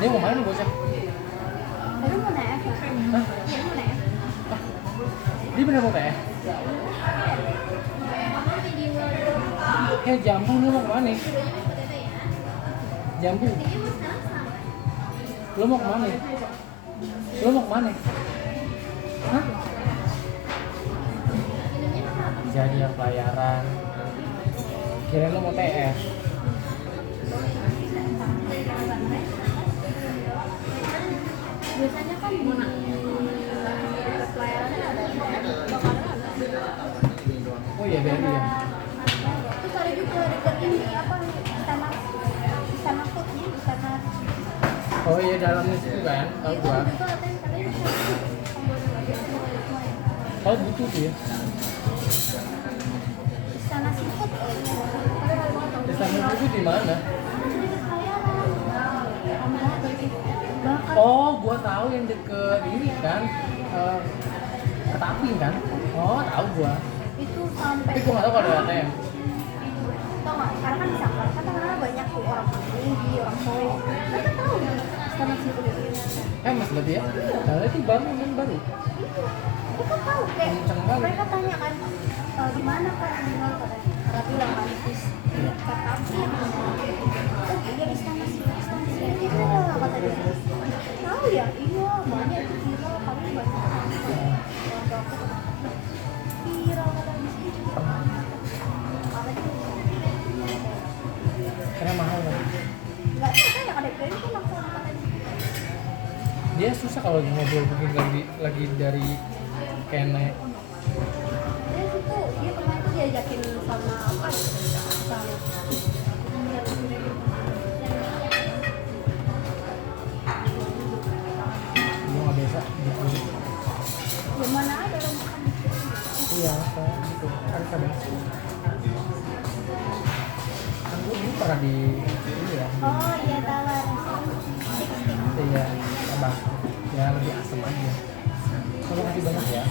Dia mau main bocah? Lu mau naik? Hah? Iya, mau naik. Dia bener mau PF? Jambu lu mau kemana? Jambu? Lu mau kemana? Lu mau kemana? Hah? Jadi yang pelayaran. Kirain lu mau TF. Biasanya kan di pelayarannya ada Oh iya dari ya. terus ada juga dekat ini apa istana foodnya istana Oh iya dalamnya situ kan, tahu itu gua. juga katanya Tahu butuh tuh ya. istana seafood Di sana itu di mana? Oh, gua tahu yang deket ini kan, Ketaping kan? Oh, tahu gua. itu sampai Tapi gua nggak tahu kalau ada ATM. tau nggak karena kan di Jakarta kan banyak tuh orang Tinggi orang Solo mereka tahu istana seafood itu Mas berarti ya? Nah, itu baru yang baru. mereka tahu kayak Kenceng banget. mereka tanya kan di mana kan tinggal pada bilang kan terus kata apa yang oh iya istana seafood iya kata dia tahu ya iya banyak itu viral kami banyak keluarga aku viral kata dia kata dia Karena mahal kan. nggak tahu kan yang ada keren itu langsung katanya Dia susah kalau ngobrol mungkin lagi dari kene. dia situ dia kemarin tuh diajakin sama apa sama Gua nggak biasa gitu. gimana ada orang makan di sini Iya, kayak gitu. Kan. Kan gua dulu pernah di ini ya. oh iya tahu stick Iya, apa? Ya lebih asem aja. Terima kasih banyak ya.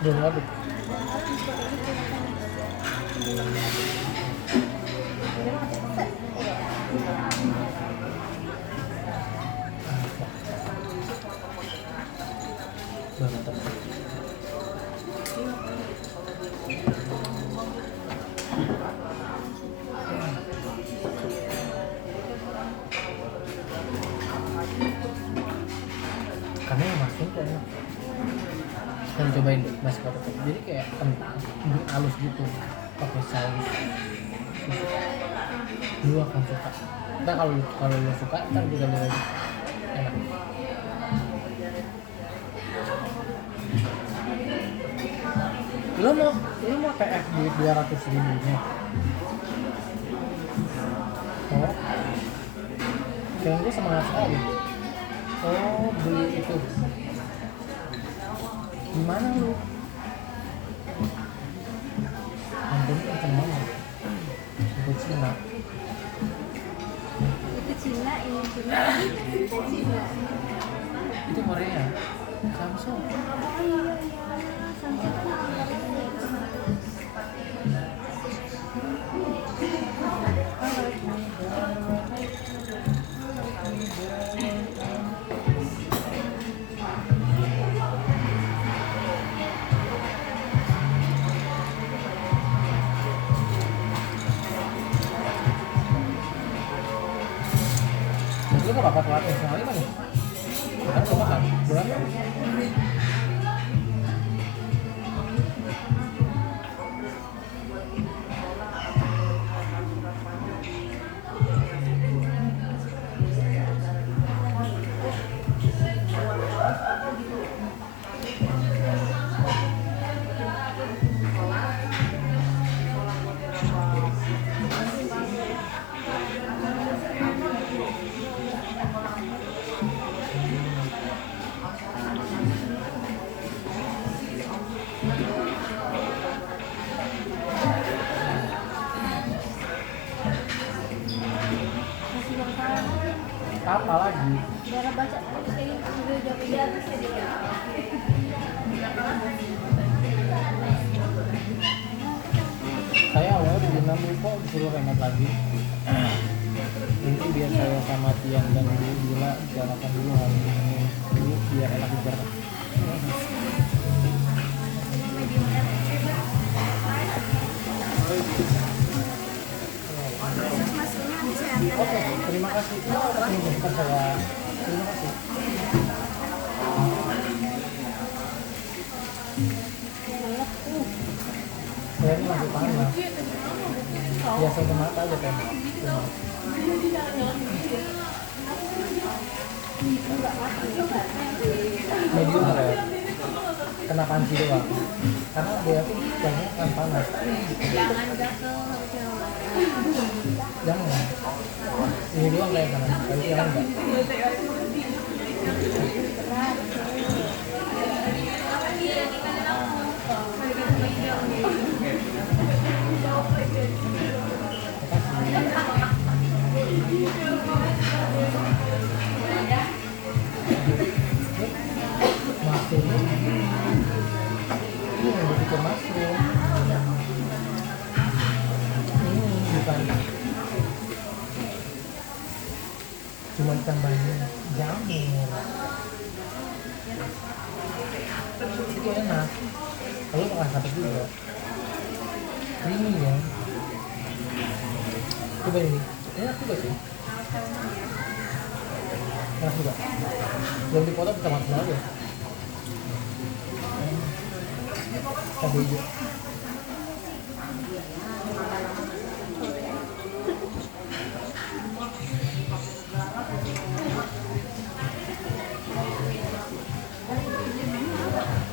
Belum aduk. Banget teman. Karena yang masukin tuh enak. Kan cobain deh mas kalau jadi kayak kentang halus gitu pakai saus. Lu akan suka. Ntar kalau lu suka ntar juga beli lagi. Enak. Lu mau TF di 200.000 nya. Oh. Kirain gue semangat sekali. Oh, beli itu. Gimana lu? Ampun, kenceng banget. Itu Cina. itu Cina ini Cina itu Cina Itu Korea. Samsung. oh iya Samsung kan Lu mau dapat telat sekali mana? Kan lu makan. Berapa? apa lagi? Cara baca kayak video terus ya. Saya awalnya bikin nama kok disuruh remote lagi. Ini biar saya sama Tian dan Bila bicarakan dulu hal ini dulu biar enak bicara. Oke, terima kasih. Ini bentar saya. Terima kasih. Saya ini lagi panas. Ya saya mata aja kan. Medium rare. Kena panci doang. Karena dia tuh banyak kan panas. Jangan gatel Jangan. Ini doang kayak kanan. Tapi yang enggak. Mushroom. Ini yang berpikir mushroom. Ini bukan cuma tambahin jamur. Itu enak. Kalau makan sate juga. Creamy ya. Coba ini. Enak juga sih. Enak juga. Belum dipotong bisa makan aja. Cabai hijau.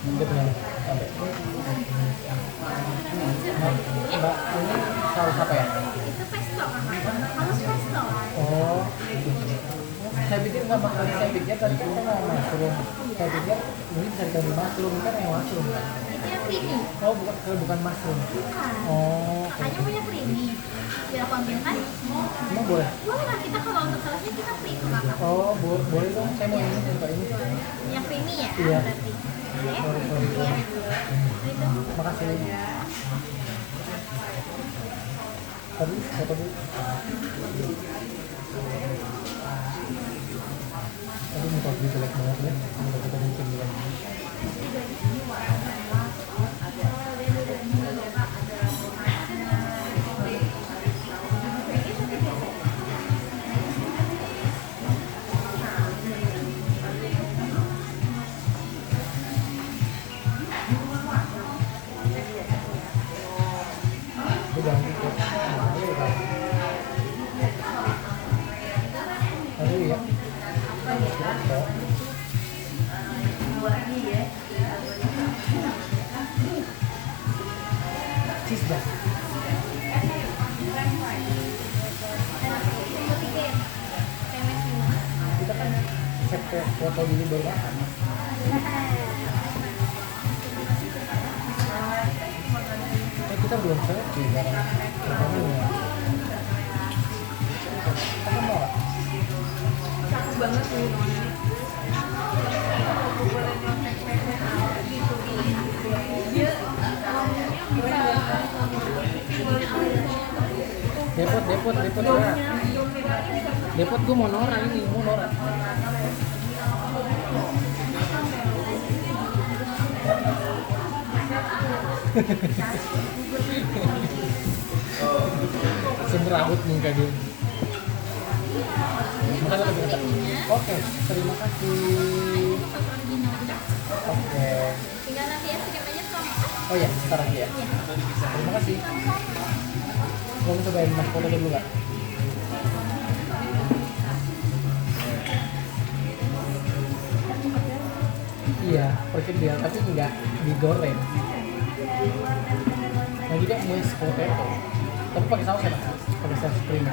Dia punya cabai. Mbak, ini saus apa ya? itu pesto harus pesto. Oh, saya pikir nggak makan. Saya pikir tadi kan saya mau mushroom. Saya pikir ini bisa dikasih mushroom kan yang mushroom kan? Itu yang creamy Oh, bukan mushroom. bukan, Oh, makanya punya creamy. Bila aku ambil kan emang boleh? boleh lah, kita kalau untuk sausnya kita free ke kakak. Oh, boleh dong. Saya mau ini coba ini. Yang creamy ya Iya. berarti Sorry. ya itu. Makasih. Tadi foto dulu. Tadi muka gue jelek banget ya. Muka kita mungkin bilang. Gue jangan ikut. Aduh ya. Cheese dah. Kita kan set foto dulu baru makan. Kita belum selfie bareng. Apa mau? Cakep banget tuh. Depot ya. Depot gue mau Nora ini, mau Nora. Semrawut muka dia. Makan lagi bentar. Oke, terima kasih. Oke. Tinggal nanti ya sekitarnya sama. Oh ya, sebentar lagi ya. Terima kasih. Kamu cobain mas foto dulu nggak? Iya, percaya dia, tapi nggak digoreng. Nah juga mashed potato, tapi pakai saus ya pak? Pakai saus cream.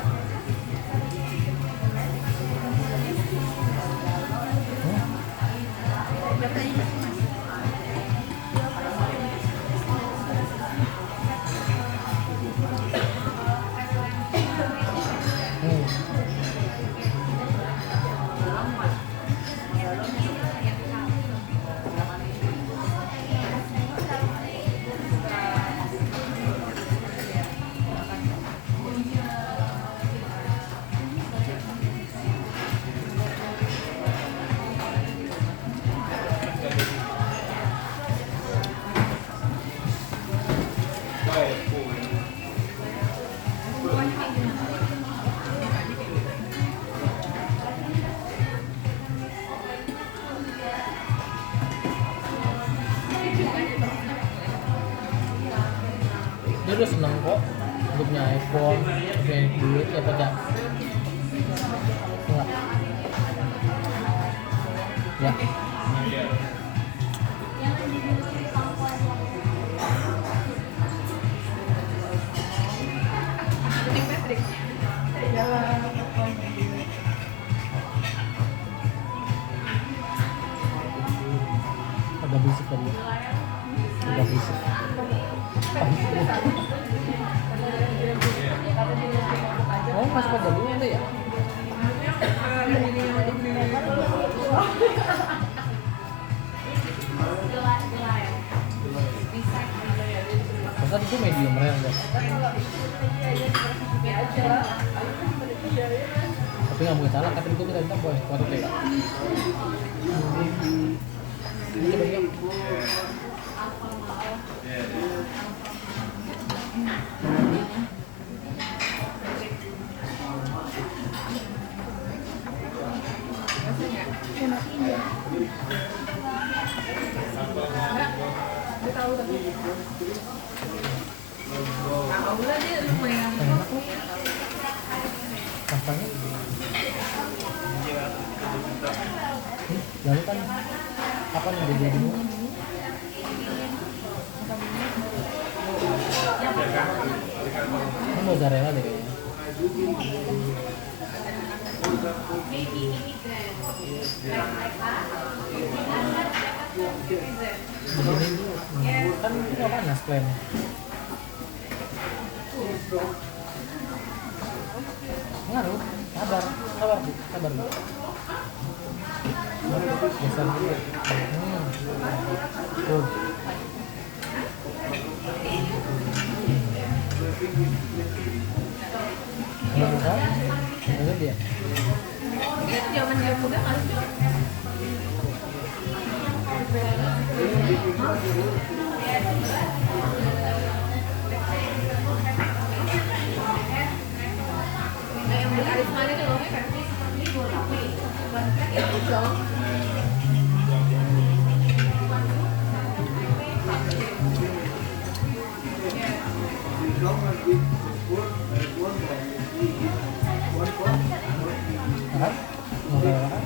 kok untuk punya iPhone, punya duit ya baca enggak ya. Agak berisik tadi ya. Agak berisik. Oh masih pada dulu ada ya? Masa itu medium rare guys. Tapi nggak mungkin salah, tapi itu kita bisa buat foto kayak. Ini banyak. Enak loh. Rasanya. Lalu kan apa nih jadi dulu? Ini mozzarella deh kayaknya. Begini dulu. Kan itu nggak panas klaimnya. Ngaruh, sabar bu, sabar bu. Geser dulu. Tuh. Nggak buka? Nggak dia. Jangan dia muda kan? Makan? Mozzarella kan?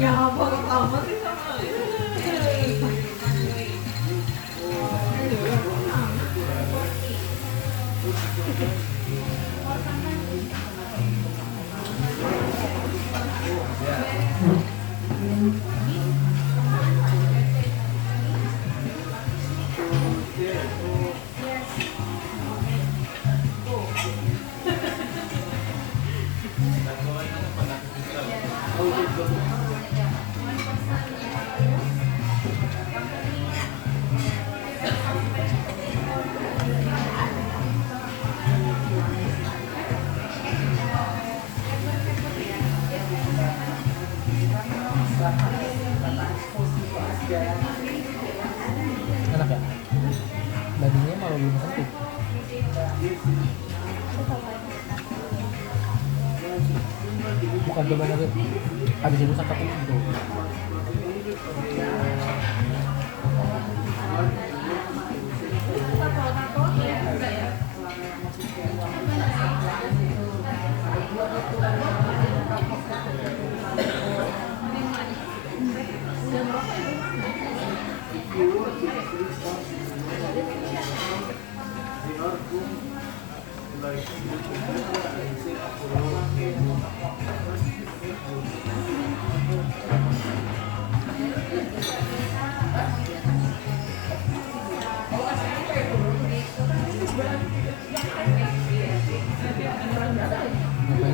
Ya apa amat sih sama Enak ya? Dagingnya malah belum sempit. Bukan coba lagi. Habis itu sakit itu.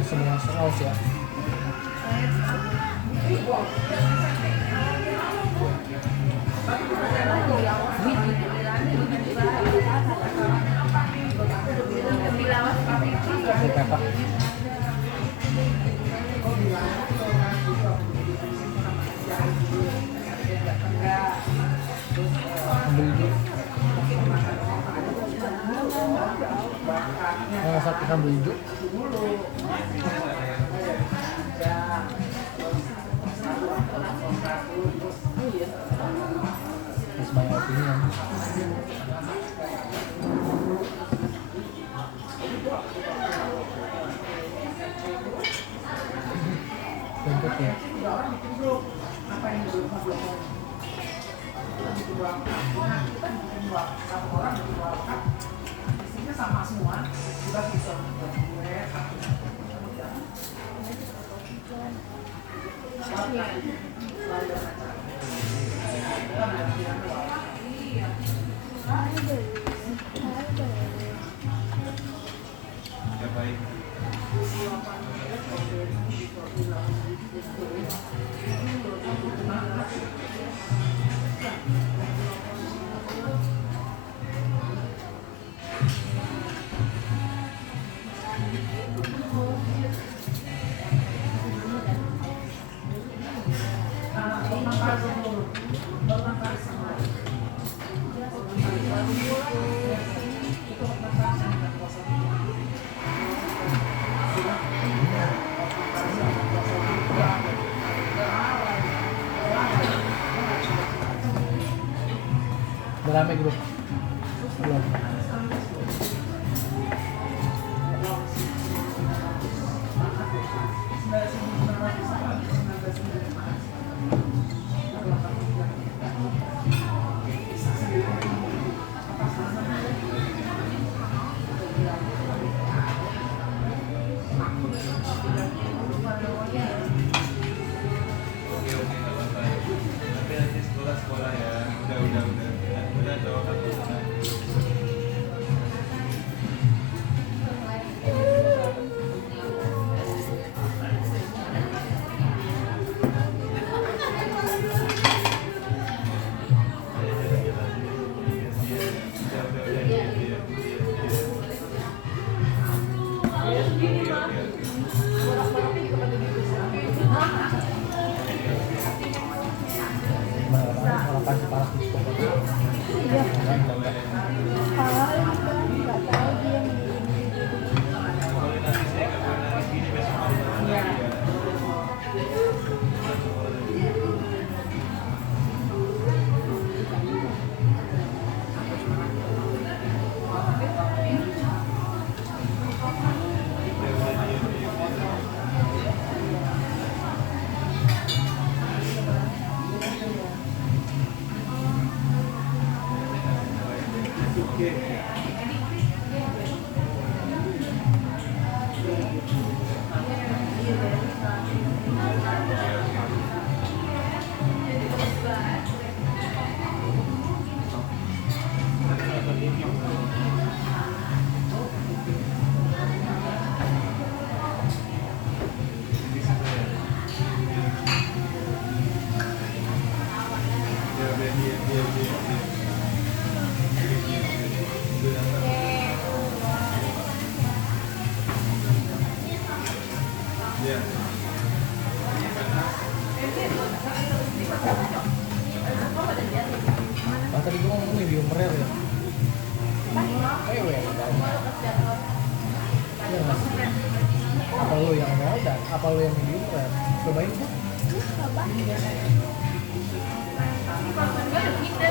semua saus ya. Kasih pepper. Ambil dulu. Satu sambal hijau. Terus banyak opinion. Bentuk ya. Sama semua kita bisa Udah rame grup. Belum. Sekolah ya, udah jawab. Orang pasti parah di situ. Iya. Enggak. Nggak tahu dia Tadi gue ngomong medium rare ya. Iya nggak sih? Apa lo yang mau dan apa lo yang medium rare? Cobain tuh.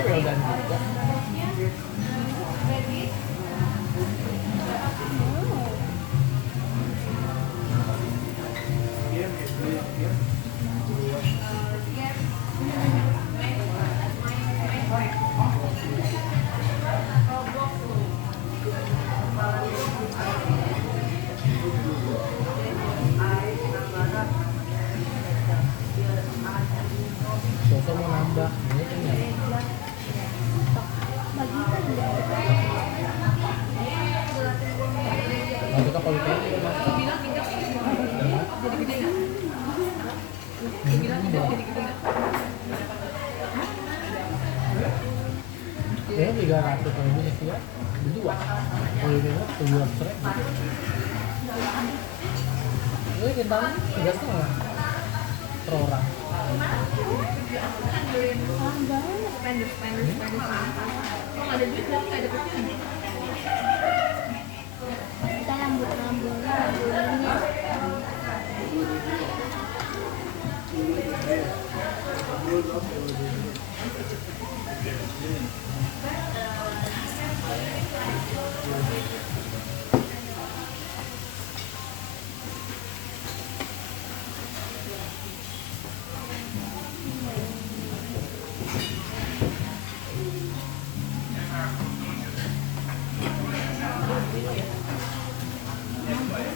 Well done juga. Soto mau nambah, ini kan ya. Nanti kapal itu Gede-gede nggak? Ini Bilang dong. gede-gede nggak? Ya 300 lebih sih ya. Berdua. Kalau ini 700.000. Ini kita 3,5 per orang. Spender. Kalau nggak ada duit berarti nggak ada kerjaan. Kita lambulannya.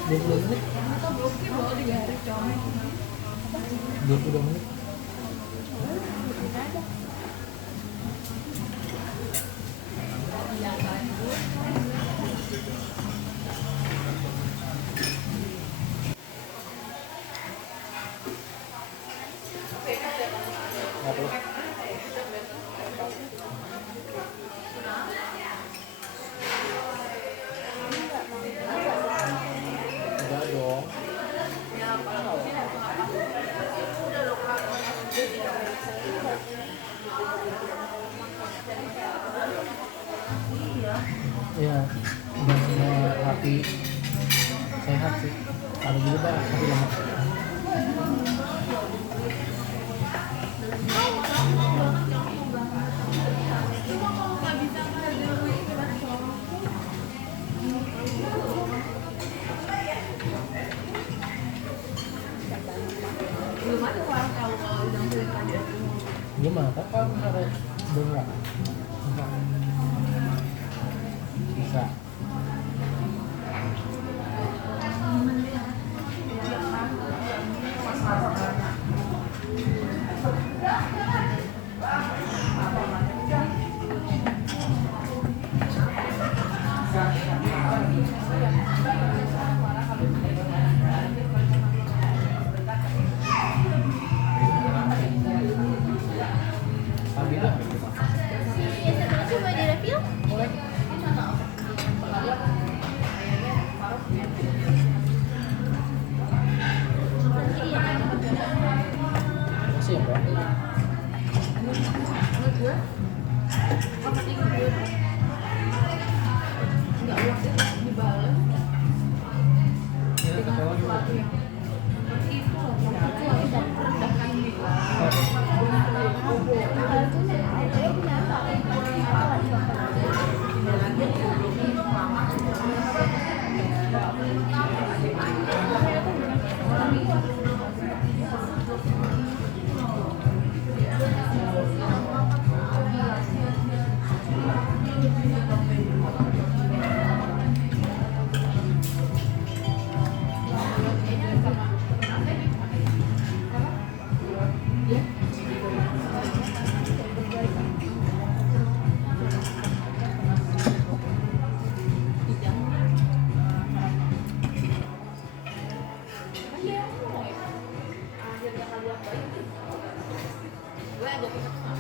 Dua puluh menit. Atau blokir bawa 3 hari coba. 22 menit. Nggak perlu. Enggak dong. Iya, udah semua hati sehat sih. Ada juga hati lemak. Belum ada orang tahu kalau udah beli aja. Gimana? Kan harus dengar. Bisa. Sabila. Coba di review. Boleh. Masih ya, Bang? Menurut gue, apa tinggi gue nggak worth it di Bali. Ini ketawa gimana? Sesuatu yang itu loh, itu harus merendahkan diri. Gue agak pintar nggak?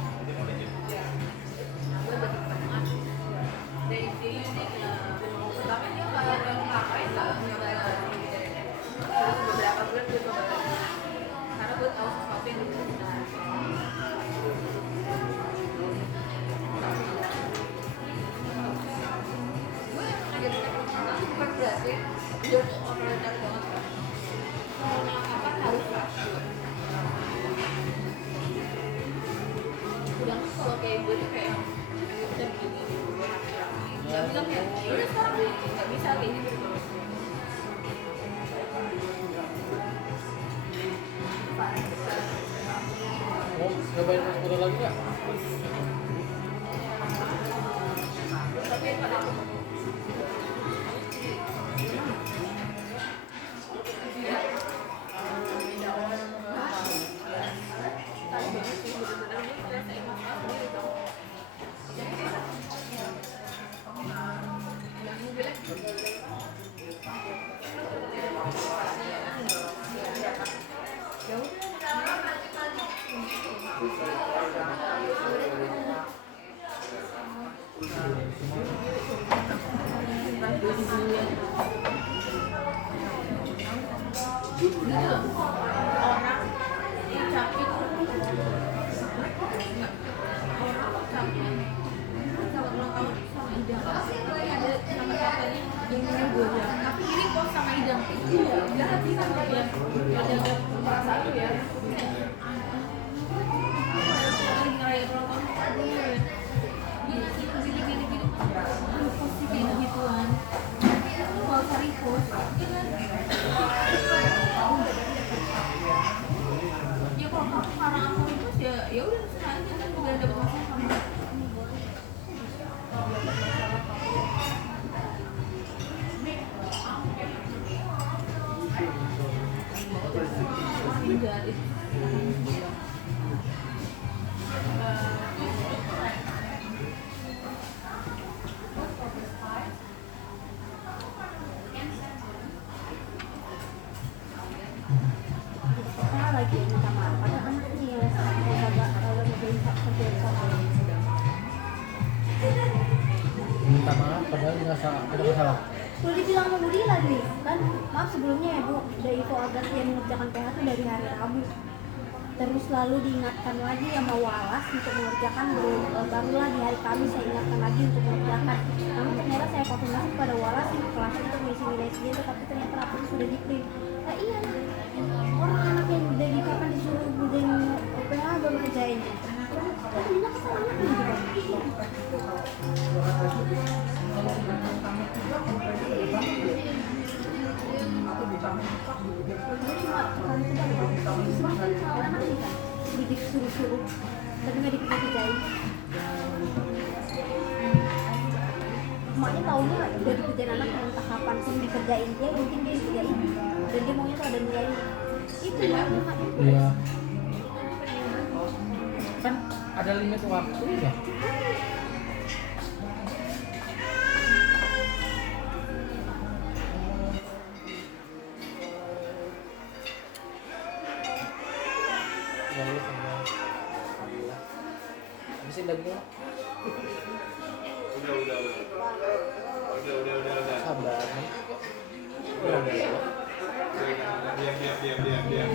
Gue agak pintar banget. Dari sini pertama dia nggak ngapain lah, terus beberapa bulan gue coba lagi. Karena gue tahu sesuatu yang bisa benar. Gue yang ngajar kita bukan berarti dia tuh otoriter banget. Kalau apa harus rasional. Udah kalau kayak gue tuh kayak udah begini gue rapi nggak bilang kayak ya udah sekarang nggak bisa kayak gitu. Mau nyobain masuk kuda lagi nggak? Tapi pada aku orang ucapin kalau ulang tahun sama Idang ada nama katanya yang gue bilang tapi ini kok sama Idang iya jahat sih sama dia ada perasaan tuh ya lagi ngerayain ulang tahun gini aduh pasti kayak gituan lu gak usah repost ya kalau kamu karena aku repost ya udah terserah aja kan juga dapet masalah sama menjadi Saya lagi minta maaf pada anaknya yang agak kalau ngerjain kerjaan sama Minta maaf padahal nggak salah, tidak salah. Udah dibilang sama Budi lagi kan, maaf sebelumnya ya Bu, udah info agar dia mengerjakan PH itu dari hari Rabu. Terus lalu diingatkan lagi sama Walas untuk mengerjakan, barulah di hari Kamis saya ingatkan lagi untuk mengerjakan. Namun ternyata saya konfirmasi pada Walas di kelas itu mengisi nilai segitu, tapi ternyata rapor sudah di-print. Nah iya, orang anak yang udah di kapan disuruh ngerjain PH baru ngerjain. Tapi minta kesalahan gitu kan. Disuruh-suruh tapi nggak dikerjain. Emaknya taunya udah dikerjain anak entah kapan sih dikerjain dia, mungkin dia dikerjain dan dia maunya tuh ada nilainya. Itu maknya Mak. Iya. Kan ada limit waktu ya. Lalu sama habisin dagingnya. Udah. Sabar. Diam.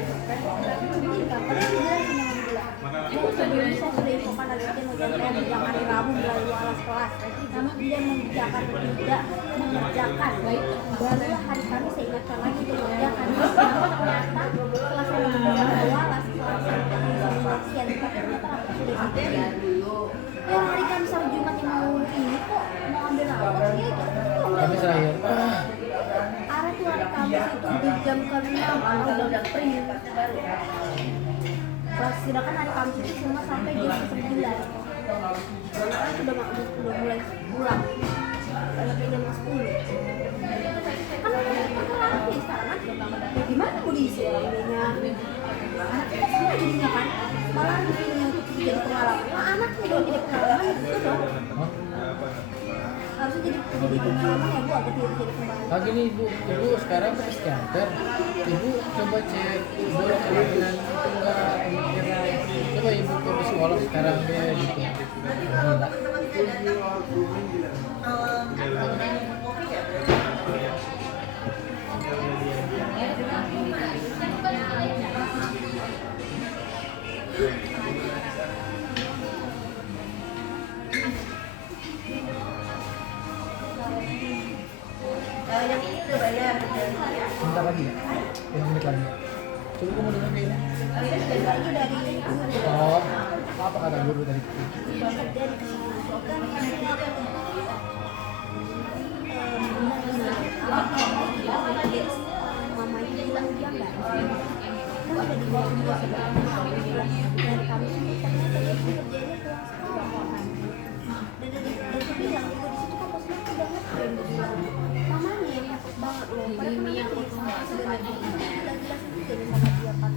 Itu sebelum saya sudah infokan ada dia mengerjakan hari Rabu melalui Walas kelas. Namun dia mengerjakan tidak mengerjakan. Barulah hari Kamis saya ingatkan lagi untuk mengerjakan. Ternyata setelah saya mengerjakan Walas setelah saya mengerjakan ternyata aku sudah dikerjain. Ya hari Kamis sama Jumat yang mau ini kok mau ambil rapor gitu. Kamis terakhir. Arah tuh hari Kamis itu di jam ke-6 udah print. Sedangkan hari Kamis itu cuma sampai jam 9. Karena kan udah mulai pulang. Sampai jam 10. Kan udah lagi sekarang. Ya gimana mau diisi orangnya? Anak kita sama jadinya kan. Malah dipilih untuk jadi pengalaman. Nah, anaknya dong jadi pengalaman itu dong. Harusnya jadi pengalaman ya Bu, agar dia jadi pengalaman. Lagi nih ibu sekarang ke psikiater. Ibu coba cek ibu kemungkinan itu enggak pemikiran. Coba ibu ke psikolog sekarang deh gitu. Gila. Yang ini udah bayar. Bentar lagi ya? 5 menit lagi. Coba kamu dengar kayak ini. Lagi dari guru. Oh, apa kata guru tadi? Kerja di psikolog. Mamanya bilang dia enggak. Kan udah dibawa semua dari kami ternyata dia tuh kerjanya pulang sekolah kan. Dan dia bilang itu di situ kan posnya udah ngetrend gitu. Mamanya yang takut banget loh. Padahal mamanya sebenarnya jelas itu jadi sama dia kan.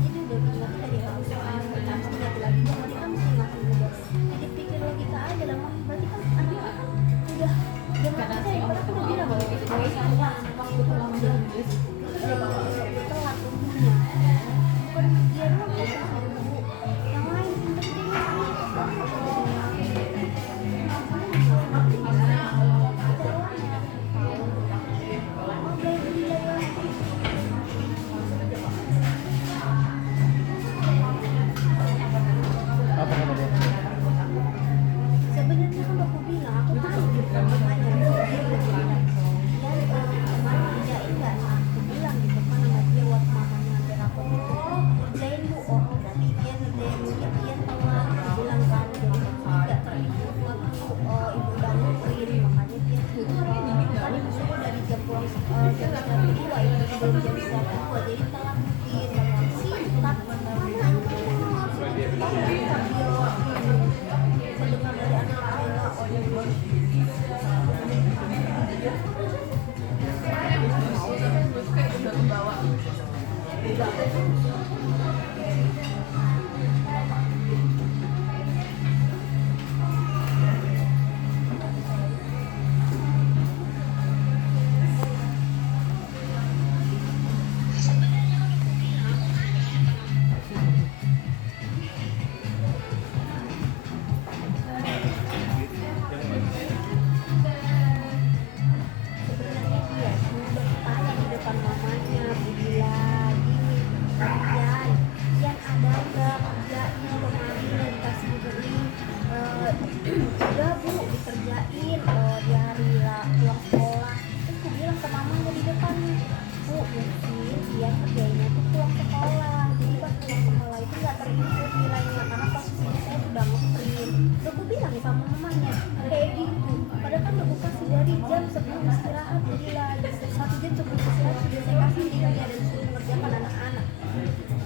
Jadi udah diingat dari aku soal masih ingat lagi dia mereka mesti ingatin juga. Jadi pikir logika aja lah Mam. Berarti kan anak kan udah jangan percaya. Padahal aku udah bilang loh. Kalau sama waktu pulang dari Inggris dia bawa telat umurnya. Bukan dia doang ya sama ibu. Yang lain tapi dia siapa gua jadi telat mungkin sih tapi mana harus mendengar dari anak Ayla Mau tapi gue tuh kayak udah kebawa. sebenarnya dia udah tanya di depan mamanya Budila gini Yan ada nggak kerjain kemarin dikasih diberi udah bu dikerjain di hari pulang sekolah terus aku bilang ke mamanya di depan bu mungkin Yan kerjainnya tuh pulang sekolah jadi pas pulang sekolah itu nggak terinput nilainya karena posisinya saya sudah nge-print udah aku bilang nih sama mamanya kayak gitu padahal kan udah aku kasih dari jam sebelum istirahat Budila 1 jam sebelum istirahat sudah saya kasih nilainya dan suruh mengerjakan anak-anak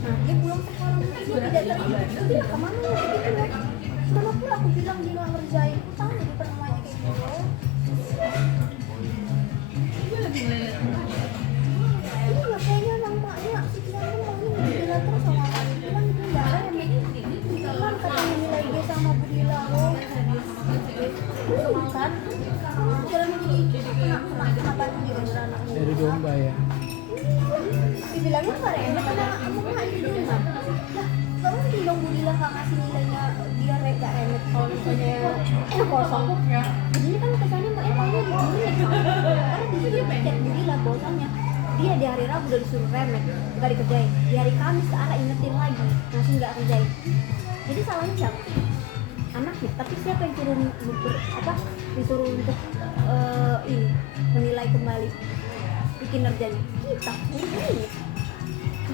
nah dia pulang sekolah mungkin dia tidak terinput aku bilang ke mamanya begitu ya mana pun aku bilang dia nggak ngerjain aku tahu di depan mamanya kayak gitu Gue lagi ngeliat iya kayaknya emang maknya si Tian tuh maunya Budila terus sama mamanya bilang itu nggak remeh bilang katanya nilai dia sama Budila loh belum kan jalan jadi kenapa dia bener anaknya Dari domba ya. dibilangnya nggak remeh karena emang nggak di rumah lah kalau bilang Budila nggak ngasih nilainya dia nggak remeh kalau misalnya kosong jadi kan kesannya maknya maunya dijulik karena di sini chat Budila bahwasannya dia di hari Rabu udah disuruh remeh nggak dikerjain di hari Kamis ke arah ingetin lagi masih nggak kerjain jadi salahnya siapa anaknya tapi siapa yang disuruh untuk ini menilai kembali bikin kerjanya kita ini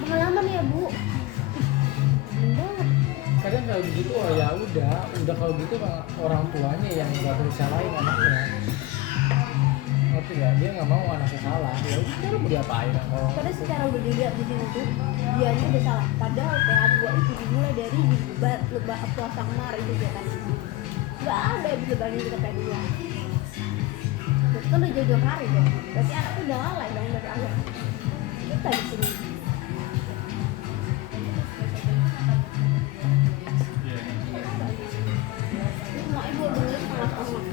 pengalaman ya bu banget Kadang kalau begitu oh ya udah kalau gitu mah orang tuanya yang nggak boleh salahin anaknya. Ngerti ya? Dia nggak mau anaknya salah. Ya udah mau diapain kalau karena secara udah dilihat di sini tuh dianya udah salah padahal PH2 itu dimulai dari lebah puasa kemarin itu kan nggak ada yang bisa banding kita PH2 kan udah jauh-jauh hari dong berarti anaknya udah lalai dong dari awal kita di sini mak ibu dengerin sangat-sangat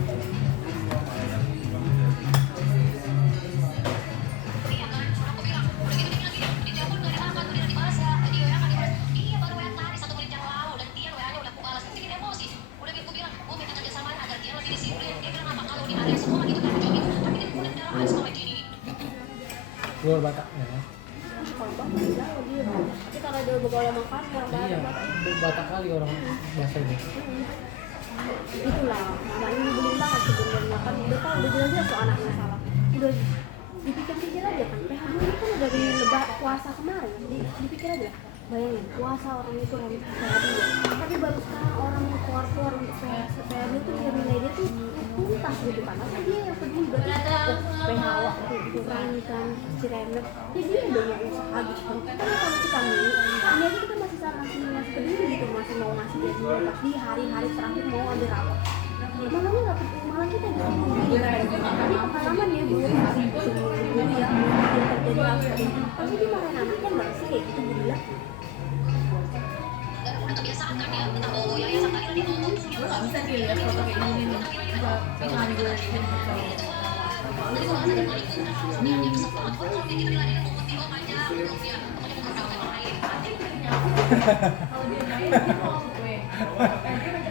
keluar Bataknya. kalau bapak jauh dia tapi kalau dia bergaul makan orang Iya, batak Batak kali orang bahasanya. itulah mamanya nyebelin banget sebenarnya kan udah tahu udah jelas tuh anaknya salah udah dipikir-pikir aja kan PH2 ini kan udah dari lebah puasa kemarin dipikir aja bayangin puasa orang itu remeh PH2 tapi baru sekarang orang yang keluar untuk PH2 itu dia nilai dia tuh tuntas gitu kan masa dia yang peduli berarti PH2 itu ini kan si remeh jadi dia udah yang usaha gitu kan kalau kita ini aja kita masih peduli gitu masih mau ngasih dia dulu di hari-hari terakhir mau ada rawat malah kita disuruh tapi pengalaman ya dulu masih dulu ya yang terjadi apa pasti dimarahin anaknya nggak sih kayak gitu Budila nggak bisa dilihat foto kayak gini nih iklan gue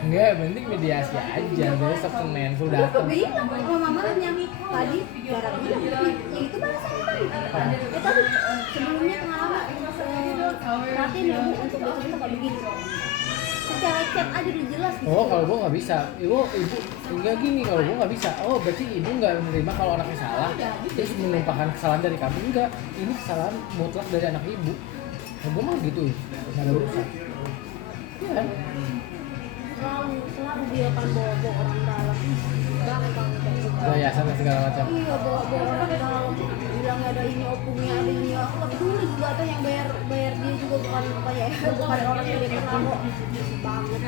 Enggak, yang penting mediasi aja. Besok Senin full aku datang. bilang sama mamanya tadi cara bilang ya itu bahasa tadi ya tadi sebelumnya pengalaman perhatiin ya bu untuk besok kita nggak begini secara chat aja udah jelas gitu Oh, kalau gua nggak bisa. Ibu enggak gini kalau gua nggak bisa. Oh, berarti ibu nggak menerima kalau anaknya salah, terus menumpahkan kesalahan dari kami. Enggak, ini kesalahan mutlak dari anak ibu. Nah, gua mah gitu, nggak ada urusan. Iya kan? selalu dia kan bawa orang dalam banget kayak gitu Yayasan dan segala macam. iya bawa orang dalam bilang ada ini opungnya ada ini aku nggak peduli juga tuh yang bayar dia juga bukan orang yang dia kenal kok banget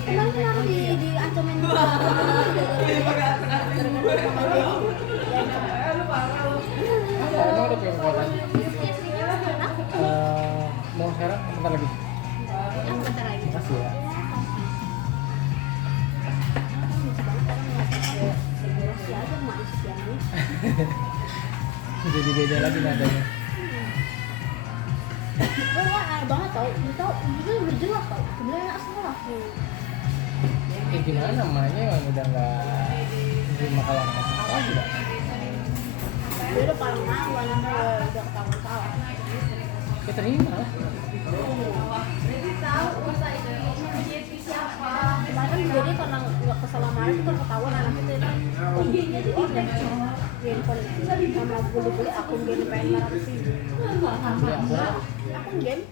kemarin kan aku diancamin Emang ada perempuan? Mau sekarang? Bentar lagi. bentar lagi Makasih ya. regulasi aja mak isiannya Jadi beda lagi nadanya. gue aneh banget tau itu udah jelas tau sebenarnya nggak salah Ya gimana namanya yang udah nggak terima kalau anak salah juga. dia udah paling malu anaknya udah ketahuan salah Ya terima lah. kemarin kan juga dia karena nggak kesalahan marah itu kan ketahuan anak itu kan dia tuh udah handphone sama beli akun game pengen 500.000 Ya aku akun game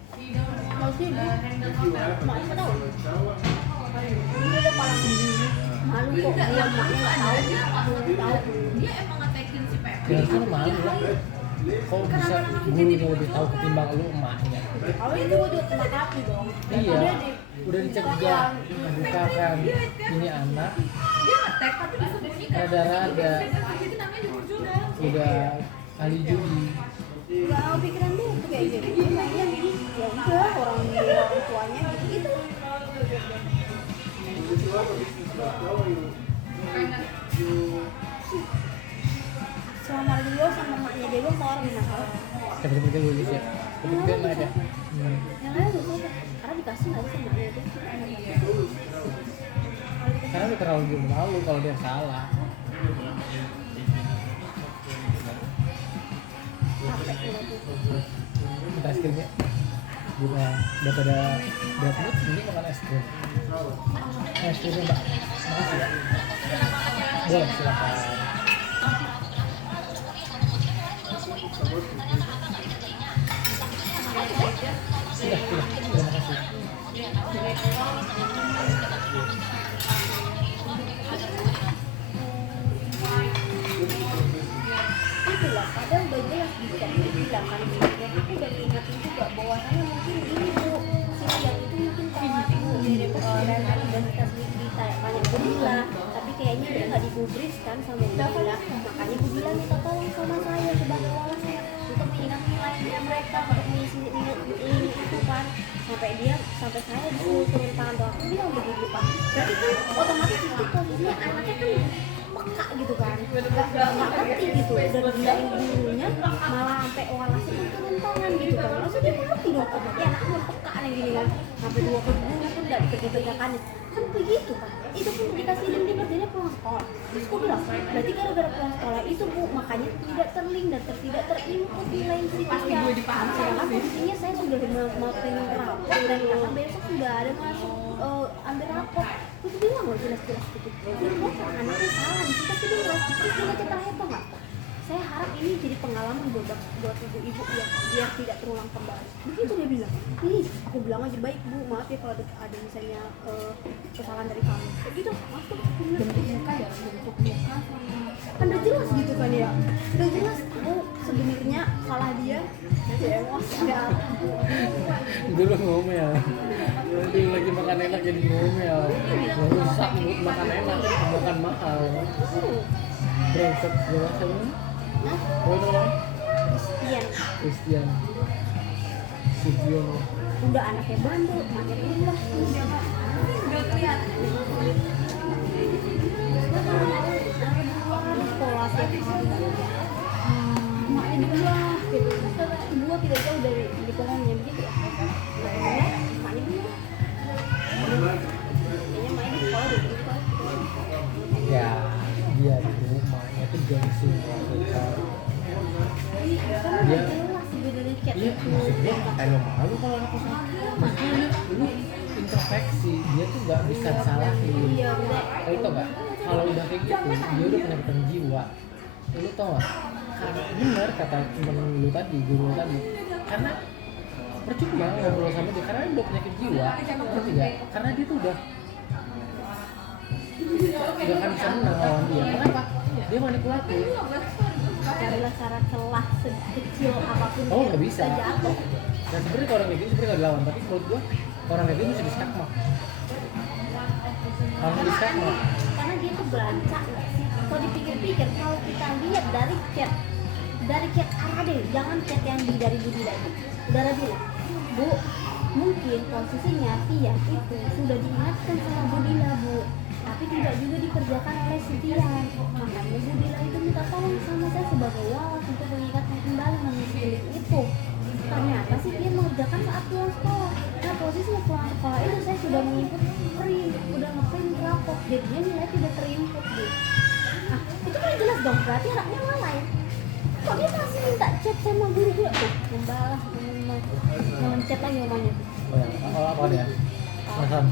mau sih mak itu tahu dia udah paling malu kok dia maknya nggak tahu belum tahu Dia emang ngetekin si Pepe. ya kan malu lah. Kok bisa gurunya lebih tahu ketimbang lu emaknya? awalnya itu gue juga kena kaki dong Iya. Udah dicegah, bukakan ini anak. Dia ngetek tapi disembunyikan. Rada-rada. Jadi namanya juga curang. Udah ahli judi. nggak mau pikiran dia tuh kayak gitu dia mainnya gini ya udah orang tuanya gitu selama lagi gue sama maknya dia gue mau orang nakal Cepet-cepet dulu sih. Cepet-cepet lah ya. yang lain tuh karena dikasih nggak sih maknya itu Karena dia terlalu malu kalau dia salah. capek udah tuh Minta es krimnya. Juga daripada berat mood, ini makan es krim. Es krimnya mbak. Makasih ya. Boleh silakan. Sudah, terima kasih. itulah padahal udah jelas dia bilang kan aku udah ingetin juga bahwasannya mungkin gini bu si Tian itu mungkin sama Renan dan ditanya gue bilang tapi kayaknya dia nggak digubris kan sama gue bilang makanya gue bilang minta tolong sama saya sebagai walasnya untuk menilai mereka untuk mengisi ini itu kan sampai saya disuruh turun tangan doang aku bilang begitu pak berarti kan otomatis itu posisinya anaknya kan peka gitu kan nggak ngerti gitu dan bilang gurunya malah sampai walasnya pun turun tangan gitu kan maksudnya dia ngerti dong kok ya anaknya belum peka nih gini kan sampai 2 ke guru pun nggak dikerjakan kan begitu kan itu pun dikasih link dia kerjanya pulang sekolah terus gue bilang berarti gara-gara pulang sekolah itu bu makanya tidak terlink dan tidak terinput nilai siswanya sedangkan posisinya saya sudah mau training rapor dan karena besok sudah ada masuk ambil rapor terus dia bilang nggak jelas-jelas gitu dia bilang anaknya salah di situ tapi dia nggak terus dia baca apa nggak saya harap ini jadi pengalaman buat ibu-ibu ya biar tidak terulang kembali begitu dia bilang ih aku bilang aja baik bu maaf ya kalau ada misalnya kesalahan dari kami begitu aku bentuk muka ya bentuk muka kan udah jelas gitu kan ya udah jelas aku sebenarnya salah dia ya emosi ya Dulu ngomel. Dulu lagi makan enak jadi ngomel. Rusak mood makan enak, makan mahal. Brengsek segala macam. nah Oh itu namanya? Christian Christian Sugiono. udah anaknya bandel maknya pindah Udah kelihatan. sekolah tiap hari maknya dibelah gitu terus dua tidak jauh dari lingkungannya begitu ya maknya pindah kayaknya maknya di sekolah udah gitu Ya, dia di rumahnya tuh gengsi mereka. karena Dia, udah jelas sebenarnya kayak iya itu maksudnya ngapain lo malu kalau anak usaha? Maksudnya lu introspeksi, dia tuh gak bisa disalahin. iya bener Lo tau gak? Kalau udah kayak gitu, dia udah penyakit jiwa. Lu tau gak? Karena bener kata temen lu tadi, guru lu tadi. Karena percuma ngobrol sama dia, karena dia udah penyakit jiwa. Ngerti gak? Karena dia tuh udah gak akan bisa menang lawan dia. Kenapa? Dia manipulatif. carilah cara celah sekecil apapun Oh, biar nggak bisa. jatuh. Nah sebenarnya kalau orang kayak gini sebenarnya nggak dilawan, tapi menurut gua orang kayak gini mesti diskakma. Harus diskakma. Karena dia tuh belancak nggak sih? Kalau dipikir-pikir, kalau kita lihat dari chat Arade, jangan chat yang dari Budila itu. Udara bilang, Bu, mungkin posisinya Tia itu sudah diingatkan sama Budila, Bu, tapi tidak juga dikerjakan oleh si Tia. Makanya Budila itu minta tolong sama saya sebagai wawas untuk mengingatkan kembali manusia itu. Ternyata sih dia mengerjakan saat pulang sekolah. Nah posisinya pulang sekolah itu saya sudah menginput print, udah ngeprint rapot, jadinya nilai tidak terinput, Bu. Nah itu kan jelas dong, berarti anaknya lalai. Kok dia masih minta chat sama guru gue tuh, membalas, mencet lagi mamanya. Oh ya, kalau apa dia? Masan.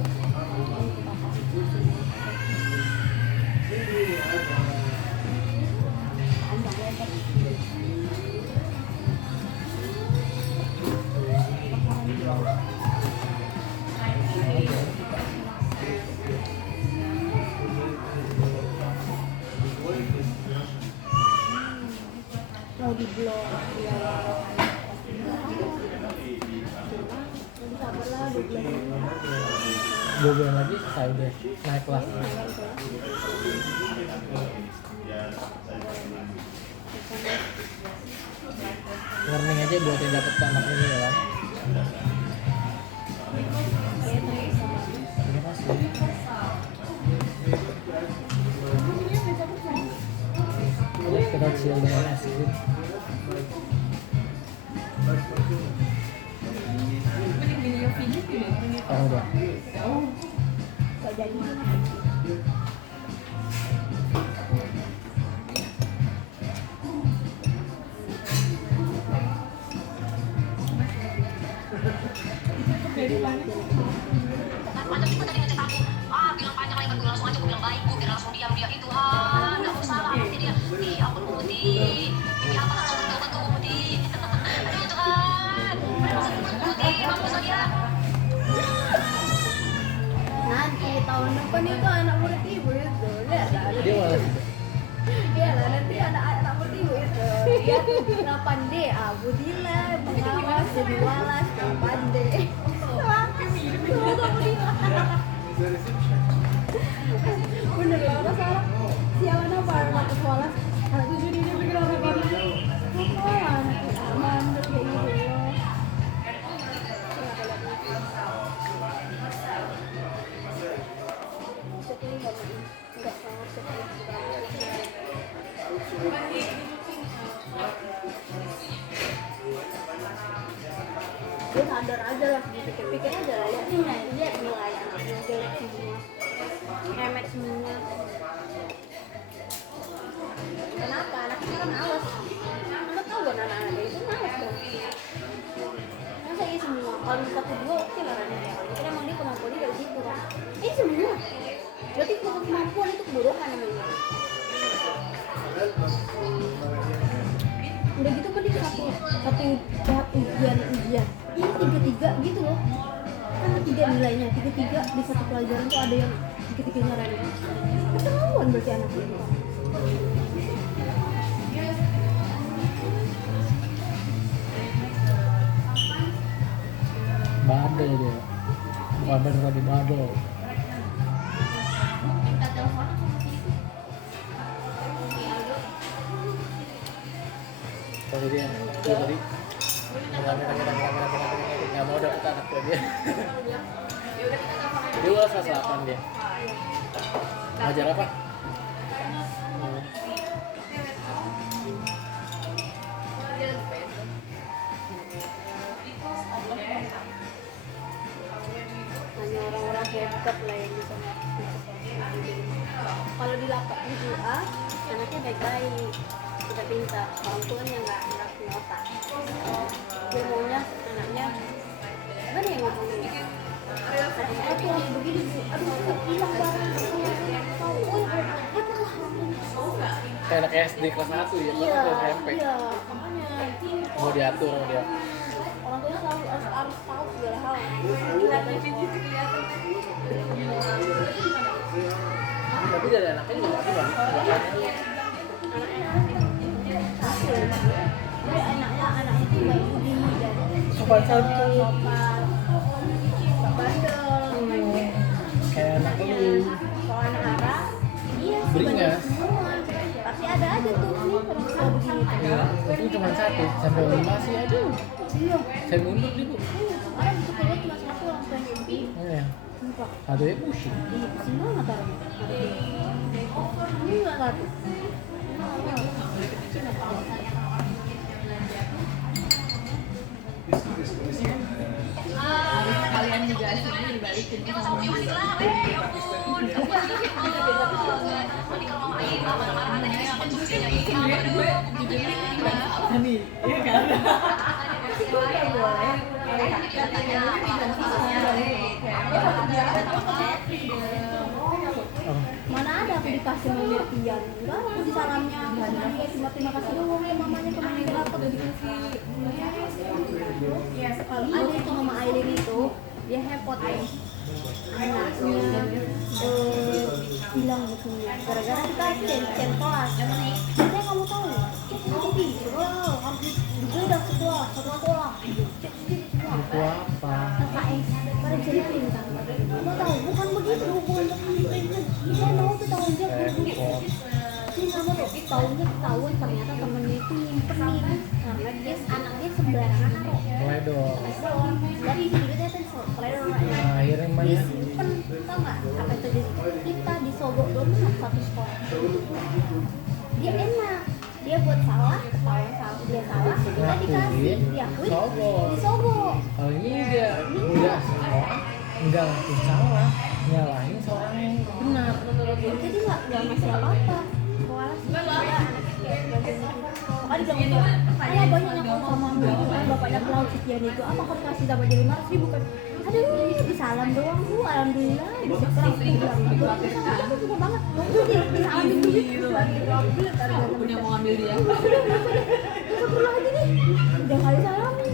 Mau di blog dia sabarlah 2 bulan 2 bulan lagi selesai deh, naik kelas. Warning aja buat yang dapet anak ini ya kan. Terima kasih. Terus kita chill dengan es krim. Oh udah. gak jadi. Panjang juga tadi ngecek aku. Bilang panjang lebar, gue langsung aja, gue bilang baik, gue biar langsung diam dia itu. Nggak usah lah, nanti dia. Ih, ampun Uti. Mimpi apa langsung betul Uti. Aduh Tuhan. Uti, mampus lagi ya. Nanti tahun depan itu anak murid ibu itu lihat lah. Dia malas. Iya lah, nanti anak murid ibu itu dia tuh 8D, Budila, pengawas, jadi walas, 8D. Semoga Budila. Bener lah, apa salah? Siapa apa anak walas? Anak 7 dia pikir orang kayak gitu. Oh, anak aman kayak gitu ya. Dia sadar aja lah, dipikir-pikir aja lah, lihat nilai anaknya jelek semua, remet semua. Kenapa? Anaknya kan males. Anda tahu kan anak-anak itu males dong. Masa ini semua, kalau 1-2 oke lah rananya. Mungkin emang dia kemampuannya dari situ kan. Ini semua. Berarti kemampuan itu keburukan namanya. Udah gitu kan dia satu tahap ujian. Ini 3-3 gitu loh. Kan 3 nilainya, 3-3 di satu pelajaran tuh ada yang 3-3-nya rananya. Keterlaluan berarti anaknya. Badel dia. Bukan bener lagi badel. Minta telepon. Tadi dia tadi nggak mau dapet anak dia. Dia udah selatan dia. Ngajar apa? Hanya orang-orang hebat lah yang bisa. Kalau di lapak di A, anaknya baik-baik, kita pinta, orang tuanya nggak punya otak. Dia maunya anaknya, gimana ya ngomongnya? Aku harus begini, aduh hilang barang, Kayak anak SD kelas 1 ya, iya, kelas SMP. iya, makanya Mau diatur sama dia. orang tuanya selalu harus tahu segala hal. Tapi dari anaknya juga bagus. Tapi anaknya tuh baik budi dan Sopan santun. sopan, gak bandel. Kayak anak lu. Kalau anak Ara, iya sih bandel Beringas. semua. Tapi ada aja tuh nih orang tua begini tuh. Ya, itu cuma 1 sampai 5 sih aduh. Iya. Saya mundur nih bu. Orang itu keluar cuma satu orang tua mimpi. Ya, Sumpah. satu ya pusing. Iya, pusing banget orangnya. Ini nggak satu. Kalian juga aslinya dibalikin Dia sama Bima di celana, ya ampun. Nanti kalau mama Ayi marah-marah tadi sama cucunya ini nih, iya kan? Mana ada aku dikasih pengertian? Enggak, aku di salamnya. Dia cuma terima kasih doang ya mamanya kemarin dia dapat dikasih. Kalau ada itu mama Aileen itu, dia hepot anaknya hilang bukunya gara-gara dikasih cen kelas. Saya kamu tahu, nanti harus digeledah satu sekolah. Cek semua. Itu apa? KKS, pada bisa diperintah. Kamu tahu, bukan begitu hubungan diperintah. Saya mau tuh tanggung jawab Repot. ini kamu tuh tahunya ketahuan ternyata temennya itu nyimpenin karena dia anaknya 11 kok. Ledor. Dari videonya tuh seledo anaknya. Nah, akhirnya mah ya. Disimpen, tau nggak apa itu kita disogok dulu satu sekolah. Dia enak, dia buat salah, ketahuan salah, dia salah, kita dikasih, diakui, Sogok. disogok. Kalau ini dia enggak salah, enggak ngakuin salah, nyalahin seorang yang benar. Jadi nggak ngasih apa-apa. Makanya bilang ayah banyak yang sama kan bapaknya pelaut sekian itu apa kamu kasih sama jadi 500.000 kan aduh disalam doang bu alhamdulillah disekerang bilang aku juga banget disalamin begitu Punya mau ngambil dia. udah pulang aja nih udah kali salamin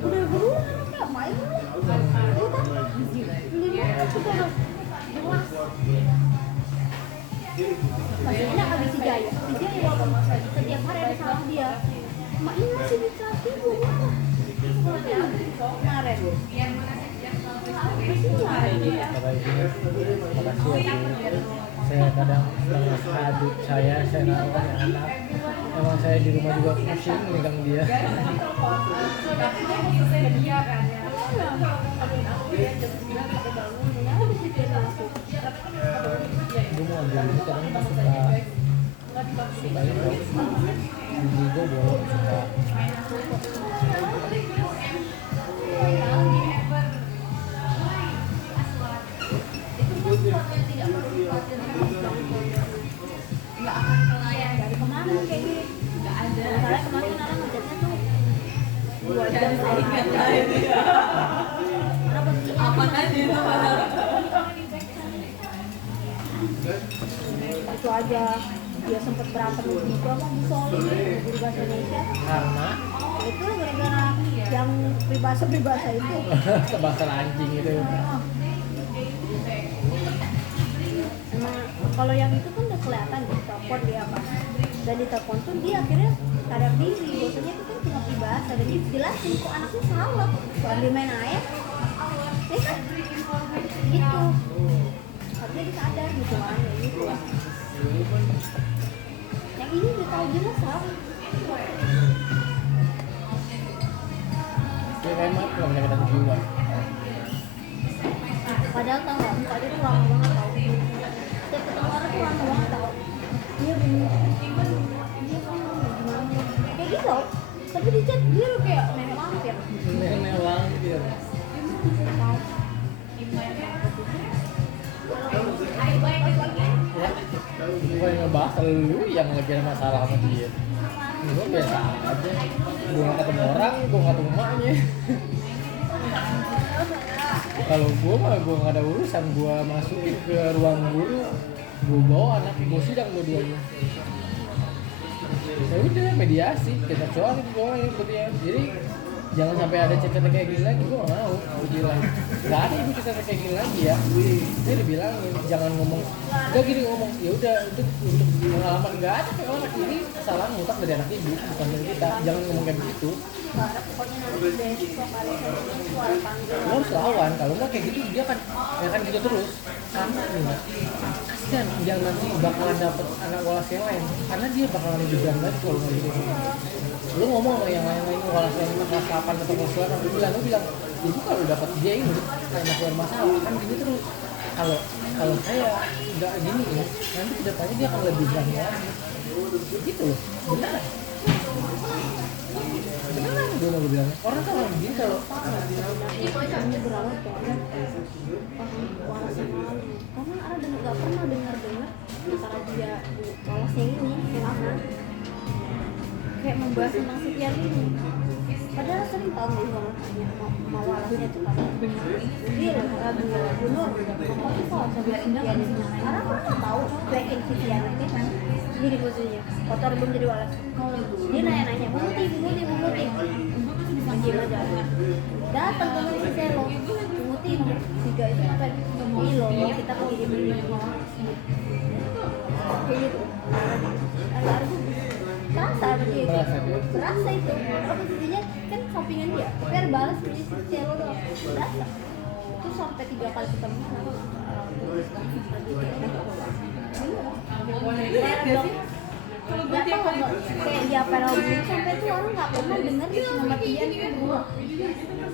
udah berulang anaknya main kita jelas masih enak habis si Jaya walaupun setiap hari ada salah dia mak ini masih dikasih bu kemarin Kata ibunya, makasih ya Bu. Saya kadang setengah aduk saya naruh anak. Emang saya di rumah juga pusing megang dia. Gue mau ambil ini kadang tuh suka itu. Gigi gue bolong suka. dari kemarin kayak gini nggak ada masalahnya kemarin orang ngajaknya tuh 2 jam kenapa sih Apa aja itu padahal. itu aja dia sempat berantem juga sama Bu Soli guru bahasa Indonesia Karena itu gara-gara yang peribahasa itu bahasa anjing itu. emang kalau yang itu kan udah kelihatan di telepon dia apa dan di telepon tuh dia akhirnya sadar diri biasanya itu kan cuma peribahasa dan dia jelasin kok anaknya salah soal dia main ayat ya kan gitu harusnya dia sadar gitu kan ya gitu lah yang ini udah tahu jelas lah Dia kayak mati nggak punya kedai jiwa. padahal tau nggak mukanya tuh lama banget tau setiap ketemu orang tuh lama banget tau dia bener dia kan gimana kayak gitu tapi di chat dia kayak nenek lampir Nenek lampir. Ya, gue ngebahas lu yang lagi ada masalah sama dia. Gue biasa aja. Gue nggak ketemu orang, gue nggak ketemu emaknya. Kalau gue mah gue nggak ada urusan, gue masukin ke ruang guru, gue bawa anak, gue sidang dua-duanya. Ya udah mediasi, kita soal itu doang yang berarti. Jadi jangan sampai ada cerita kayak gini lagi, gue gak mau. Gue bilang nggak ada ibu cerita kayak gini lagi ya. Dia dibilangin jangan ngomong, udah gini ngomong, ya udah untuk pengalaman nggak ada pengalaman ini kesalahan mutlak dari anak ibu bukan dari kita, jangan ngomong kayak begitu. Karena pokoknya nanti besok kali ini suara panggil. Lo harus lawan, kalau nggak kayak gitu dia kan ya kan gitu terus. Karena nih kasihan dia nanti bakalan dapet anak walas yang lain, karena dia bakalan hidup banget kalau nggak gitu. Lu ngomong sama yang lain-lain walas yang kelas 8 atau kelas 9, lu bilang ibu kalau dapat dia ini kayak keluar masalah kan gini terus. Kalau saya nggak gini ya, nanti kedepannya dia akan lebih berani lagi. Gitu loh, benar. Beneran gue mau bilang, orang kan orang begini kalau Ini berawal dari waras yang lalu. Karena Ara nggak pernah dengar antara dia waras yang ini, yang mana kayak membahas tentang si Tiar ini. Padahal sering tahu nggak sama tanya mau walasnya itu kan. Dia lah Ara bilang Bunur, kamu tuh kalau sama si Tiar ini. Ara pernah tahu backing si Tiar ini kan. Jadi posisinya kotor belum jadi walas. Dia nanya-nanya, Bumuti. Anjing aja. Datang ke si Selo, Bumuti 3 itu apa? Ini loh, kita mau begini. Kayak gitu. Ara terasa sama dia. Terasa itu. Karena posisinya kan sampingan dia. Biar balas punya si Selo doang. Terasa. Itu sampai 3 kali ketemu. Gak tau kayak di apel dulu sampai tuh orang gak pernah denger di nama Tian itu berulang.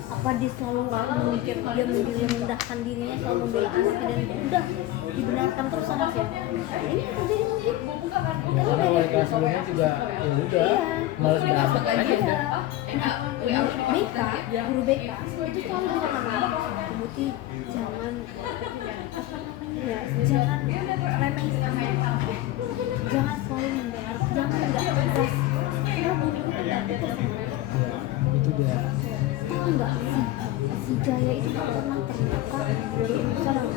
Apa dia selalu memikir dia merendahkan dirinya, selalu membela anaknya dan udah dibenarkan terus anaknya. Ini terjadi mungkin karena wali kelas sebelumnya juga ya udah malas berasa aja udah. BK, guru BK itu selalu bilang sama anak, Bumuti jangan jangan remehin jangan selalu mendengar, jangan nggak keras. Karena Bumi itu nggak keras. Itu dia. Tahu nggak si Jaya itu pernah ternyata sekarang.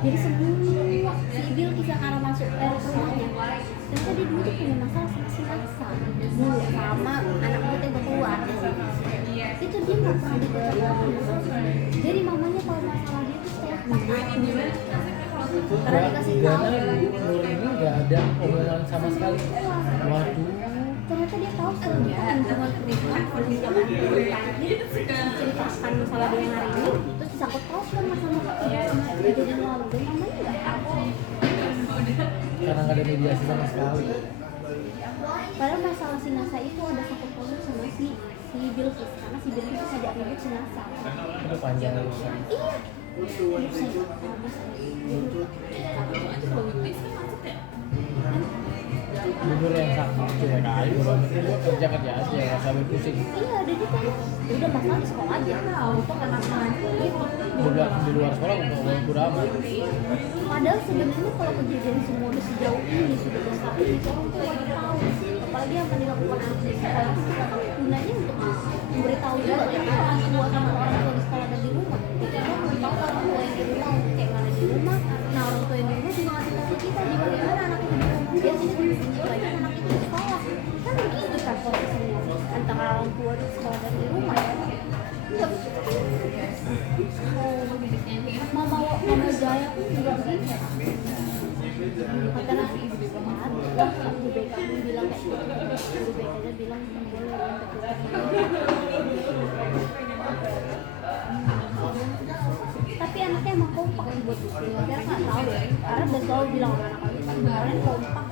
Jadi sebelum si Ibil kisah Ara masuk rumahnya, ternyata dia dulu tuh punya masalah sama si Naksa dulu sama anak muda yang keluar. Itu dia nggak pernah diketahui. Jadi mamanya kalau masalah dia tuh kayak karena dikasih tahu. Nur ini nggak ada omongan sama sekali. Waduh. Ternyata dia tahu sebenarnya lingkungan perusahaan belum zaman dia ceritakan masalah dia yang hari ini terus disangkut pautkan sama kejadian lalu dan mamanya nggak tahu. Karena nggak ada mediasi sama sekali. Padahal masalah si Nasa itu ada sangkut pautnya sama si Bilqis karena si Bilqis ngajak ribut si Nasa. Itu panjang urusan. Iya. Jujur yang sakit cuek aja, gue kerja aja, nggak sampai pusing. Iya, ada juga. Udah masalah di sekolah aja. Untuk anak-anak Di luar sekolah gue kurang. Padahal sebenarnya kalau kejadian semua udah sejauh ini sudah besar ini orang tuh wajib tahu. Apalagi yang akan dilakukan anak di sekolah itu kita kan gunanya untuk memberitahu juga. Tapi orang tua sama orang tua di sekolah dan di rumah kita kan memberitahu orang tua yang di rumah kayak mana di rumah. Nah orang tua yang di rumah juga ngasih tahu kita di bagaimana anak itu di rumah. Biasanya pelajaran anak itu di sekolah kan begitu kan prosesnya antara orang tua di sekolah dan di rumah ya. Nggak begitu kan. Mama Jaya pun juga begitu. Karena ada guru BK pun bilang kayak gitu. Guru BK aja bilang boleh tapi anaknya emang kompak buat dia nggak tahu ya. Karena udah selalu bilang sama anak-anak kemarin kompak.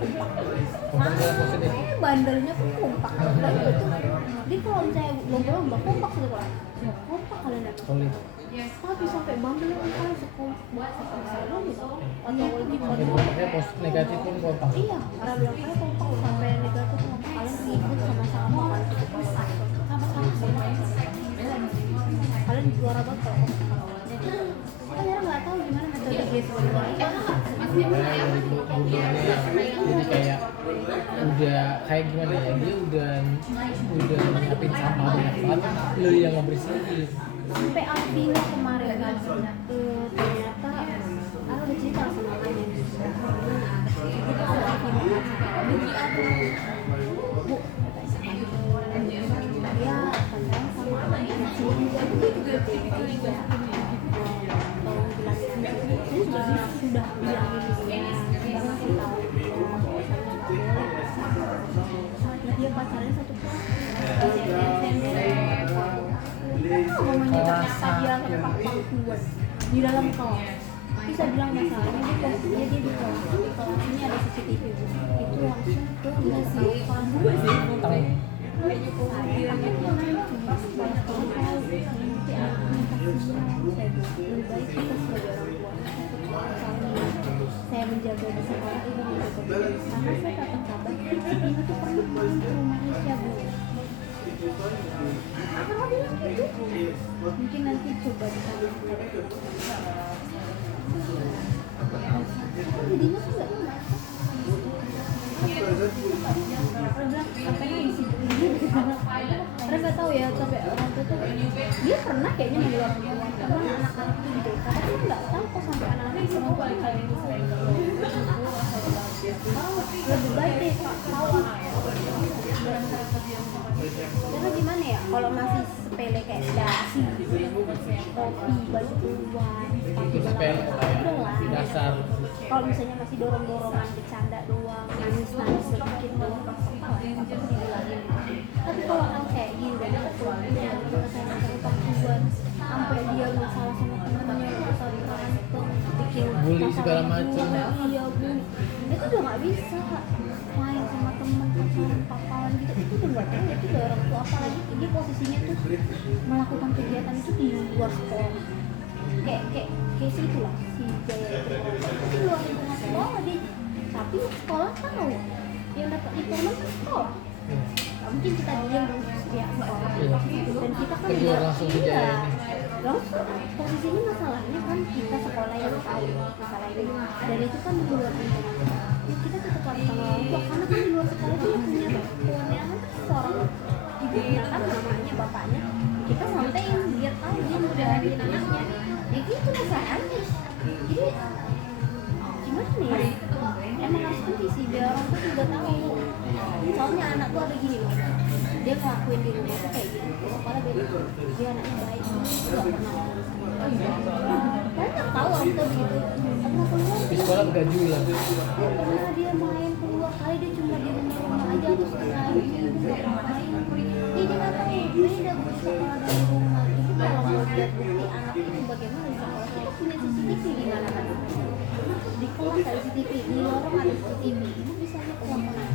Bandelnya pun kompak. Lagi itu. Jadi kalau misalnya lomba kompak sudah kan. Kompak kalian datang. Tapi sampai bandel kan sekompak atau wajib Makanya positif negatif pun kompak. iya, karena bilang kalian kompak sampai negatif sama kalian ribut sama-sama kalian cukup besar sama-sama kalian juara banget kalau kompak. Kan orang nggak tahu gimana metode dia sebenarnya. Jadi kayak udah kayak gimana ya, dia udah nyiapin sampah banyak banget, lu yang nggak bersihin. Sampai Alvina kemarin ternyata aku udah cerita sama mamanya itu kalau Alvina Bu dia pacaran sama anaknya pakai pangkuan di dalam kelas. Terus saya bilang masalahnya dia posisinya dia di kelas ini ada CCTV bu. Itu langsung ke depan gue sih Tahu. banyak orang tahu nanti anaknya kasihan. Saya bilang lebih baik kita sebagai orang tua saya menjaga di sekolah, ibu menjaga di rumah. Karena saya dapat kabar ibu tuh pernah main ke rumahnya siapa pernah bilang gitu. Mungkin nanti coba di sana jadinya tuh gak enak. Aku bilang katanya di situ ini karena nggak tahu ya sampai orang tua tuh dia pernah kayaknya manggil orang tua karena anak-anak itu di desa tapi nggak tahu kok sampai anak-anak itu mau balik kali ini lebih baik deh pak tahu karena gimana ya kalau masih sepele kayak dasi kopi baju keluar Itu sepele lah ya. Dasar. kalau misalnya masih dorong-dorongan bercanda doang nangis-nangis sedikit doang apa dibilangin tapi kalau hal kayak gini dan keluarga saya nggak buat sampai dia masalah sama temennya besar berantem bikin Bully masalah segala di macam. luar, iya bully itu udah nggak bisa main sama temen pacaran papalan gitu itu udah nggak boleh itu udah orang tua apalagi dia posisinya tuh melakukan kegiatan itu di luar sekolah kayak situ lah si Jaya itu di luar lingkungan sekolah dia tapi sekolah tahu yang dapat informan kan sekolah nggak mungkin kita diam dong pihak sekolah dan kita kan Tegur langsung ke Jaya ini. langsung posisinya masalahnya kan kita sekolah yang tahu masalah ini dan itu kan di luar lingkungan sekolah. Ya, kita tetap harus sama orang tua karena kan di luar sekolah itu yang punya kewenangan kan seorang ibunya kan mamanya bapaknya kita sampein biar tahu dia menjadiin anaknya ya gitu masalahnya jadi gimana nih emang harus kondisi biar orang tuh juga tahu soalnya anak tuh ada gini loh dia ngelakuin di rumah tuh kayak gini di sekolah beda dia anaknya baik nggak pernah banyak tahu orang tuh begitu pernah keluar Di sekolah begajulan. pernah dia main keluar kali dia cuma di rumah aja terus hari ibu nggak ngapain dia nggak tahu beda bersekolah dari rumah itu kalau mau lihat bukti anak itu bagaimana di sekolah kita punya CCTV di mana-mana di kelas ada CCTV di lorong ada CCTV ibu bisa lihat pelaporan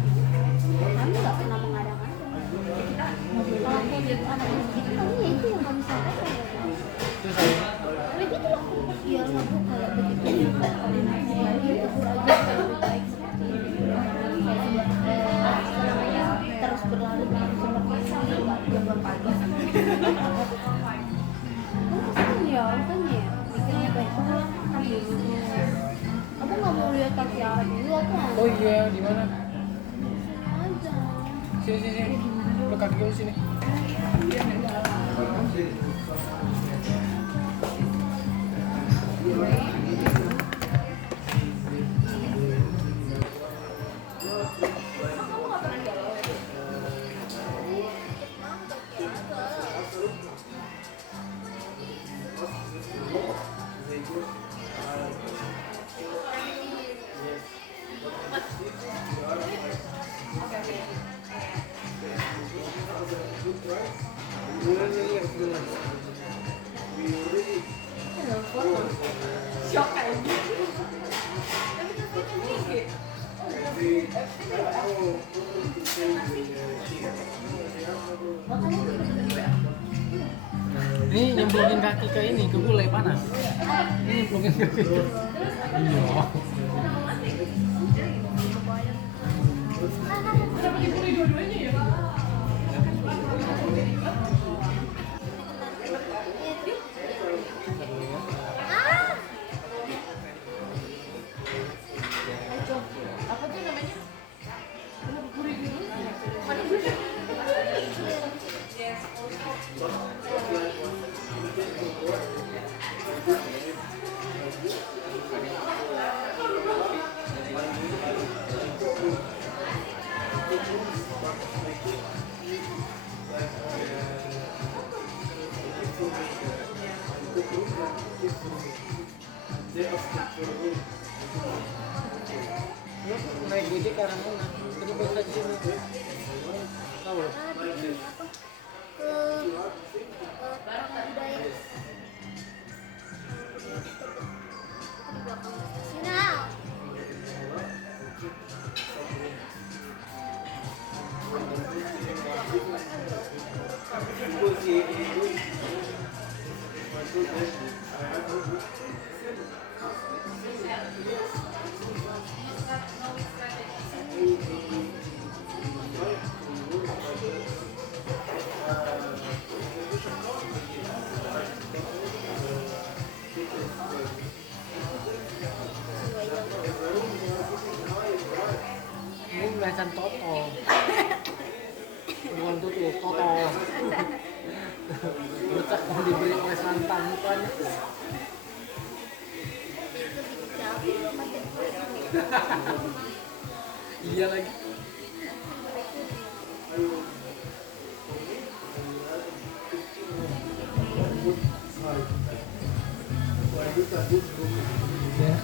kami nggak pernah mengadakan kalau kondisi anak itu kami ya itu yang kami sampaikan Terus saya karena gitu loh ya nggak bu kalau begitu koordinasi lagi tegur aja kalau lebih baik seperti ini apa namanya terus berlarut-larut seperti ini nggak jaga pagi kan ya orang kan ya mikirnya baik banget aku nggak mau lihat kaki Arab dulu aku oh iya di mana? aja Sini. Lu kaki dulu sini. Shock aja. Tapi teleponnya tinggi. Ini nyemplungin kaki ke ini, ke gulai panas. Ini nyemplungin kaki. Iya. Dua-duanya ya. Apa tuh namanya? Puri dulu. Mana puri? Yes. Lu naik gojek ke arah mana? Terus balik lagi sini. Tahu lu? ke budaya Ini belacan Toto. Bukan tutup, Toto. Bocah yang diberi oleh santan bukan. Itu bikin capek loh kan Iya lagi. Ya.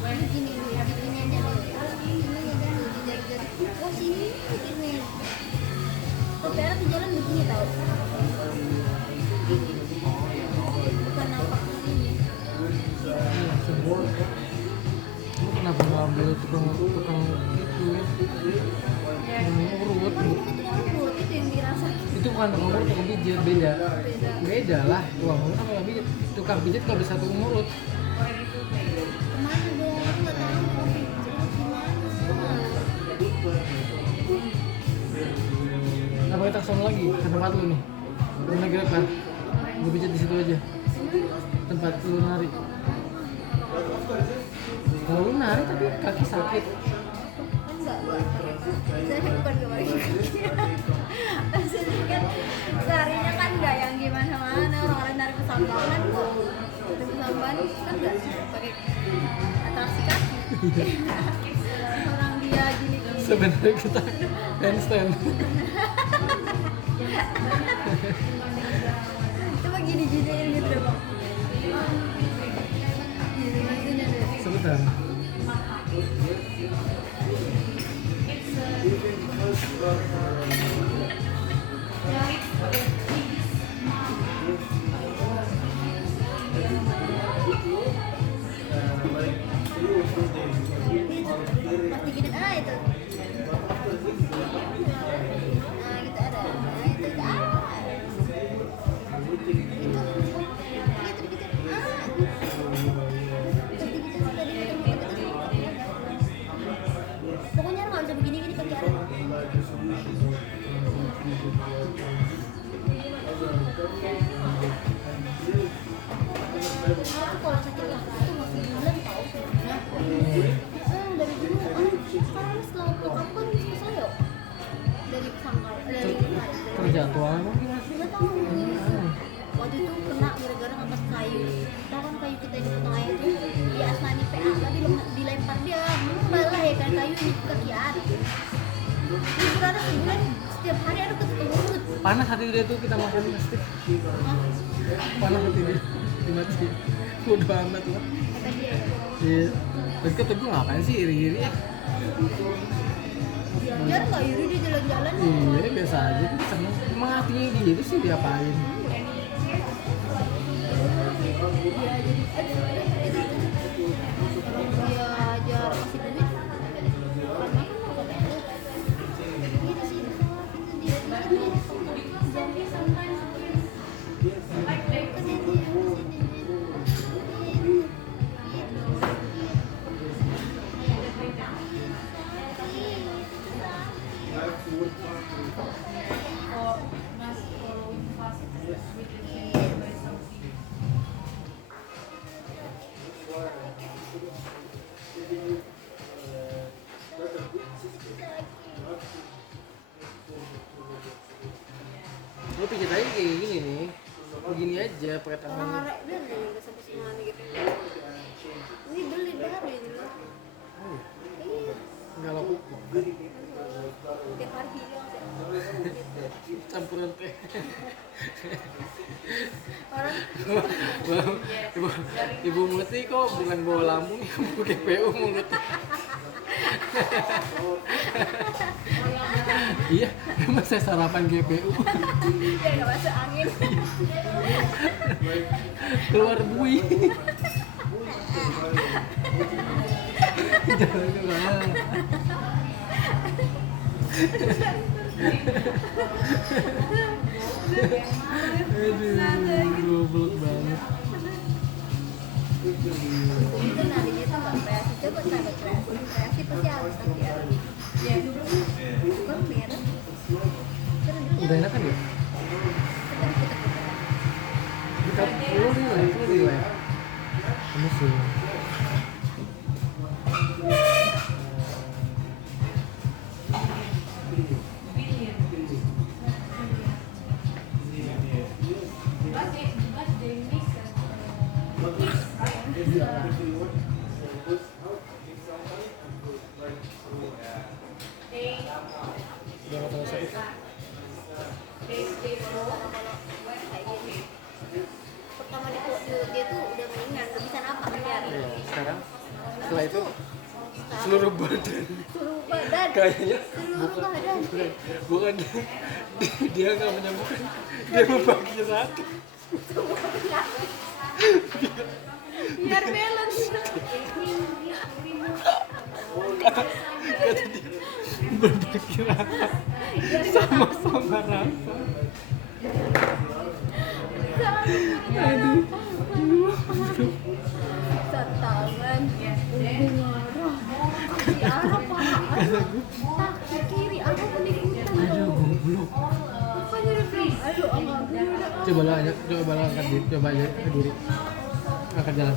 begini nih, begini aja nih. Ini aja nih, dijari-jari. Oh sini begini. Oh Vera di jalan begini tau. Bukan nampak ini. Lu kenapa ngambil tukang itu yang urut? Kan itu tukang urut itu yang dirasa. Itu bukan tukang urut, tukang pijit, beda. Beda lah, tukang urut sama tukang pijit. Tukang pijit kalau bisa tukang urut. Kemana dong? Aku nggak tahu. Gimana? Kenapa kita kesana lagi? Ke tempat lu nih. Lu lagi apa? Gue pijit di situ aja. Tempat lu nari. Kalau lu nari tapi kaki sakit. Kan nggak pakai. Saya bukan nggak pakai kaki. Maksudnya kan larinya kan nggak yang gimana-mana, orang-orang dari pesambangan kok. Dari pesambangan kan nggak pakai atraksi kaki. Orang dia gini-gini. Sebenarnya kita handstand. Coba gini-giniin gitu deh bang. Gini-giniin deh. Sebentar. Pasti gini, itu. Nah gitu ada. Nah itu pokoknya nggak bisa begini-gini pakai alat. Aku kalau sakit kaki itu masih bulan tahu sebenarnya. Dari dulu sekarang setelah pulang kan susah ya. Dari sangkal, dari Terjatuhan apa gimana sih? nggak tahu. Waktu itu kena gara-gara ngangkat kayu. Tahu kan kayu kita di potong ayam itu di asmani PA tadi dilempar dia malah ya kan kayu ini ke kaki Ari. Ini berada sebulan setiap hari ada ketemu mulut. Panas hati dia tuh kita makan pasti. Panas hati dia. Dimati. Bodoh amat lah. Kata dia ya. Iya. Terus kata gue ngapain sih iri-iri ya? Biar nggak iri dia jalan-jalan. Iya biasa aja. Seneng. Emang hatinya gitu sih diapain? Dia jadi kalau dia ajar kasih duit karena kan mau katanya ini di sini itu dia Lu pijit aja kayak gini nih. Begini aja pakai tangan. orang dan nggak sampai semana gitu. Ini beli baru ini loh. Oh, Iya. enggak laku. Tiap hari hilang sih. Campuran teh. Orang Ibu Muti kok bukan bawa lambung, ibu GPU mulut. Iya, emang saya sarapan GPU. ya nggak masuk angin. Keluar bui. Jangan kemana. Aduh, goblok banget. Itu narinya tuh nggak kreasi, coba coba kreasi pasti harus lagi ya. Bukan merah. Udah enak kan ya? Kita lu nih. Kamu sih. Pertama dia tuh udah mendingan, udah bisa napak dia. Sekarang setelah itu seluruh badan Seluruh badan. kayaknya Seluruh badan. bukan dia nggak menyembuhkan, dia membaginya sakit. Biar balance. Kata dia berbagi rasa sama-sama rasa. Aduh. Tangan. Marah. Kaki arah parah. Kaki kiri aku penikutan. Aduh, goblok. Makanya dia bilang, aduh sama gue udah. Coba lah angkat diri, coba aja ke diri. Angkat jalan.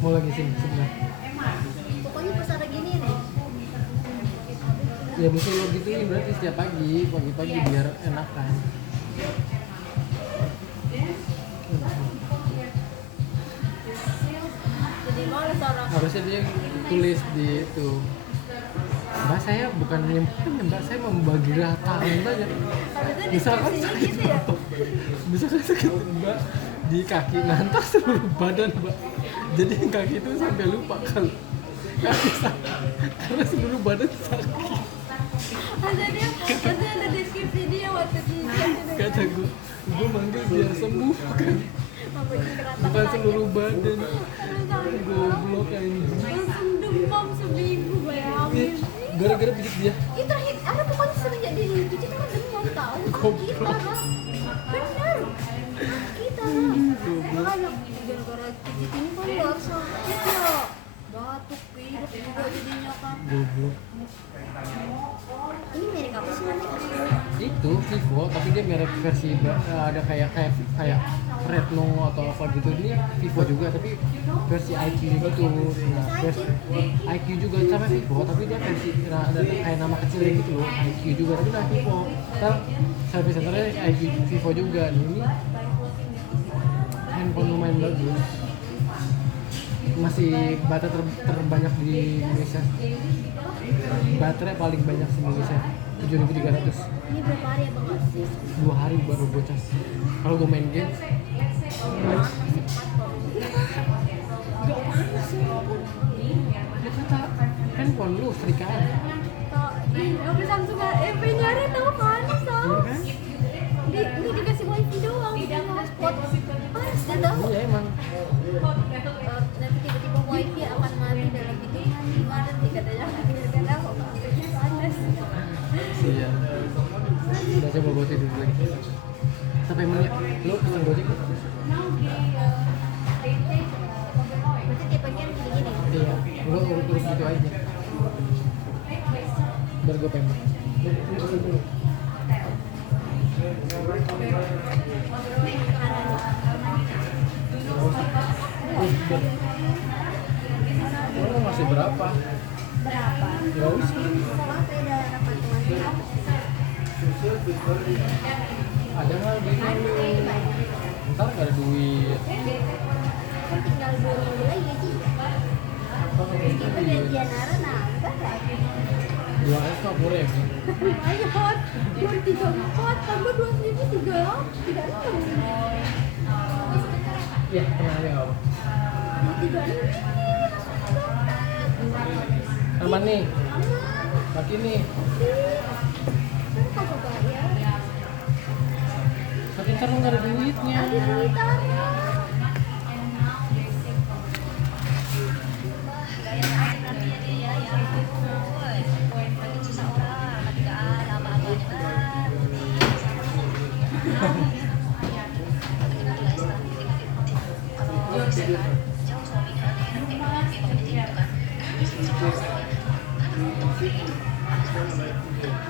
Mau lagi sini sebelah. Pokoknya pas ada gini nih. Ya mesti lo gituin berarti setiap pagi-pagi biar enakan. Jadi malas orang. Harusnya dia tulis di itu. Mbak, saya bukan menyembuhkan ya Mbak, saya membagi rata aja. Harusnya Misalkan deskripsinya gitu ya. misalkan sakit Mbak di kaki, nanti seluruh badan Mbak. Jadi yang kaki itu sampai lupa kalau kaki sakit karena seluruh badan sakit. Ada deskripsi dia waktu dia. Kata gue manggil biar sembuh kan, bukan seluruh badan. Goblok ini. Langsung demam seminggu bayangin. Gara-gara pijet dia. Itu terakhir ada pokoknya semenjak dia dipijit kan demam tahu. Kita lah. Bener. Kita lah. Makanya gara-gara pijit ini kan gak harus sakit ya. Batuk, pilek juga jadinya kan. Goblok. Ini merek apa sih namanya? Itu Vivo, tapi dia merek versi ada kayak Redno atau apa gitu. Ini Vivo juga tapi versi IQ gitu. Nah, versi IQ juga sama Vivo, tapi dia versi ada kayak nama kecilnya gitu loh. IQ juga tapi nah Vivo. Ntar service centernya IQ Vivo juga. Nah, ini handphone lumayan bagus. Masih baterai terbanyak di Indonesia. Baterai paling banyak di Indonesia 7.300. Ini berapa hari ya Bang? 2 hari baru gue cas. Kalau gue main game gak panas ya ampun. Dia kata handphone lu setrikaan. Apa Samsung EP nyari tahu panas tau? Ini dikasih wifi doang, tidak hotspot. Panas dia tahu. Iya emang. Nanti tiba-tiba wifi akan mati dalam hitungan 5 detik katanya. Karena kok HP-nya panas. Iya. Udah coba gue tidur lagi. Sampai menit. Lu pesan Gojek? Berarti tiap bagian gini-gini. Iya. Lu urut-urut gitu aja. Biar gue pengen. Lu pesan dulu. Lu masih berapa? Berapa? Ya usah. Apa ya dalam patungan? Ada nggak gini? Ntar gak ada duit. Kan tinggal 2 minggu lagi sih. Kita janjian Nara nambah lagi. 2 es 50.000. Lumayan. 234 tambah 2.000 36. Iya, tenang aja nggak apa. 36 ini Aman nih, aman. kaki nih. Kan kagak bayar. Tapi ntar lu nggak ada duitnya. Ada duit Tara. terus ya kan jauh suaminya nanti enak kayak gimana dia bakal gitu kan terus sama aku kan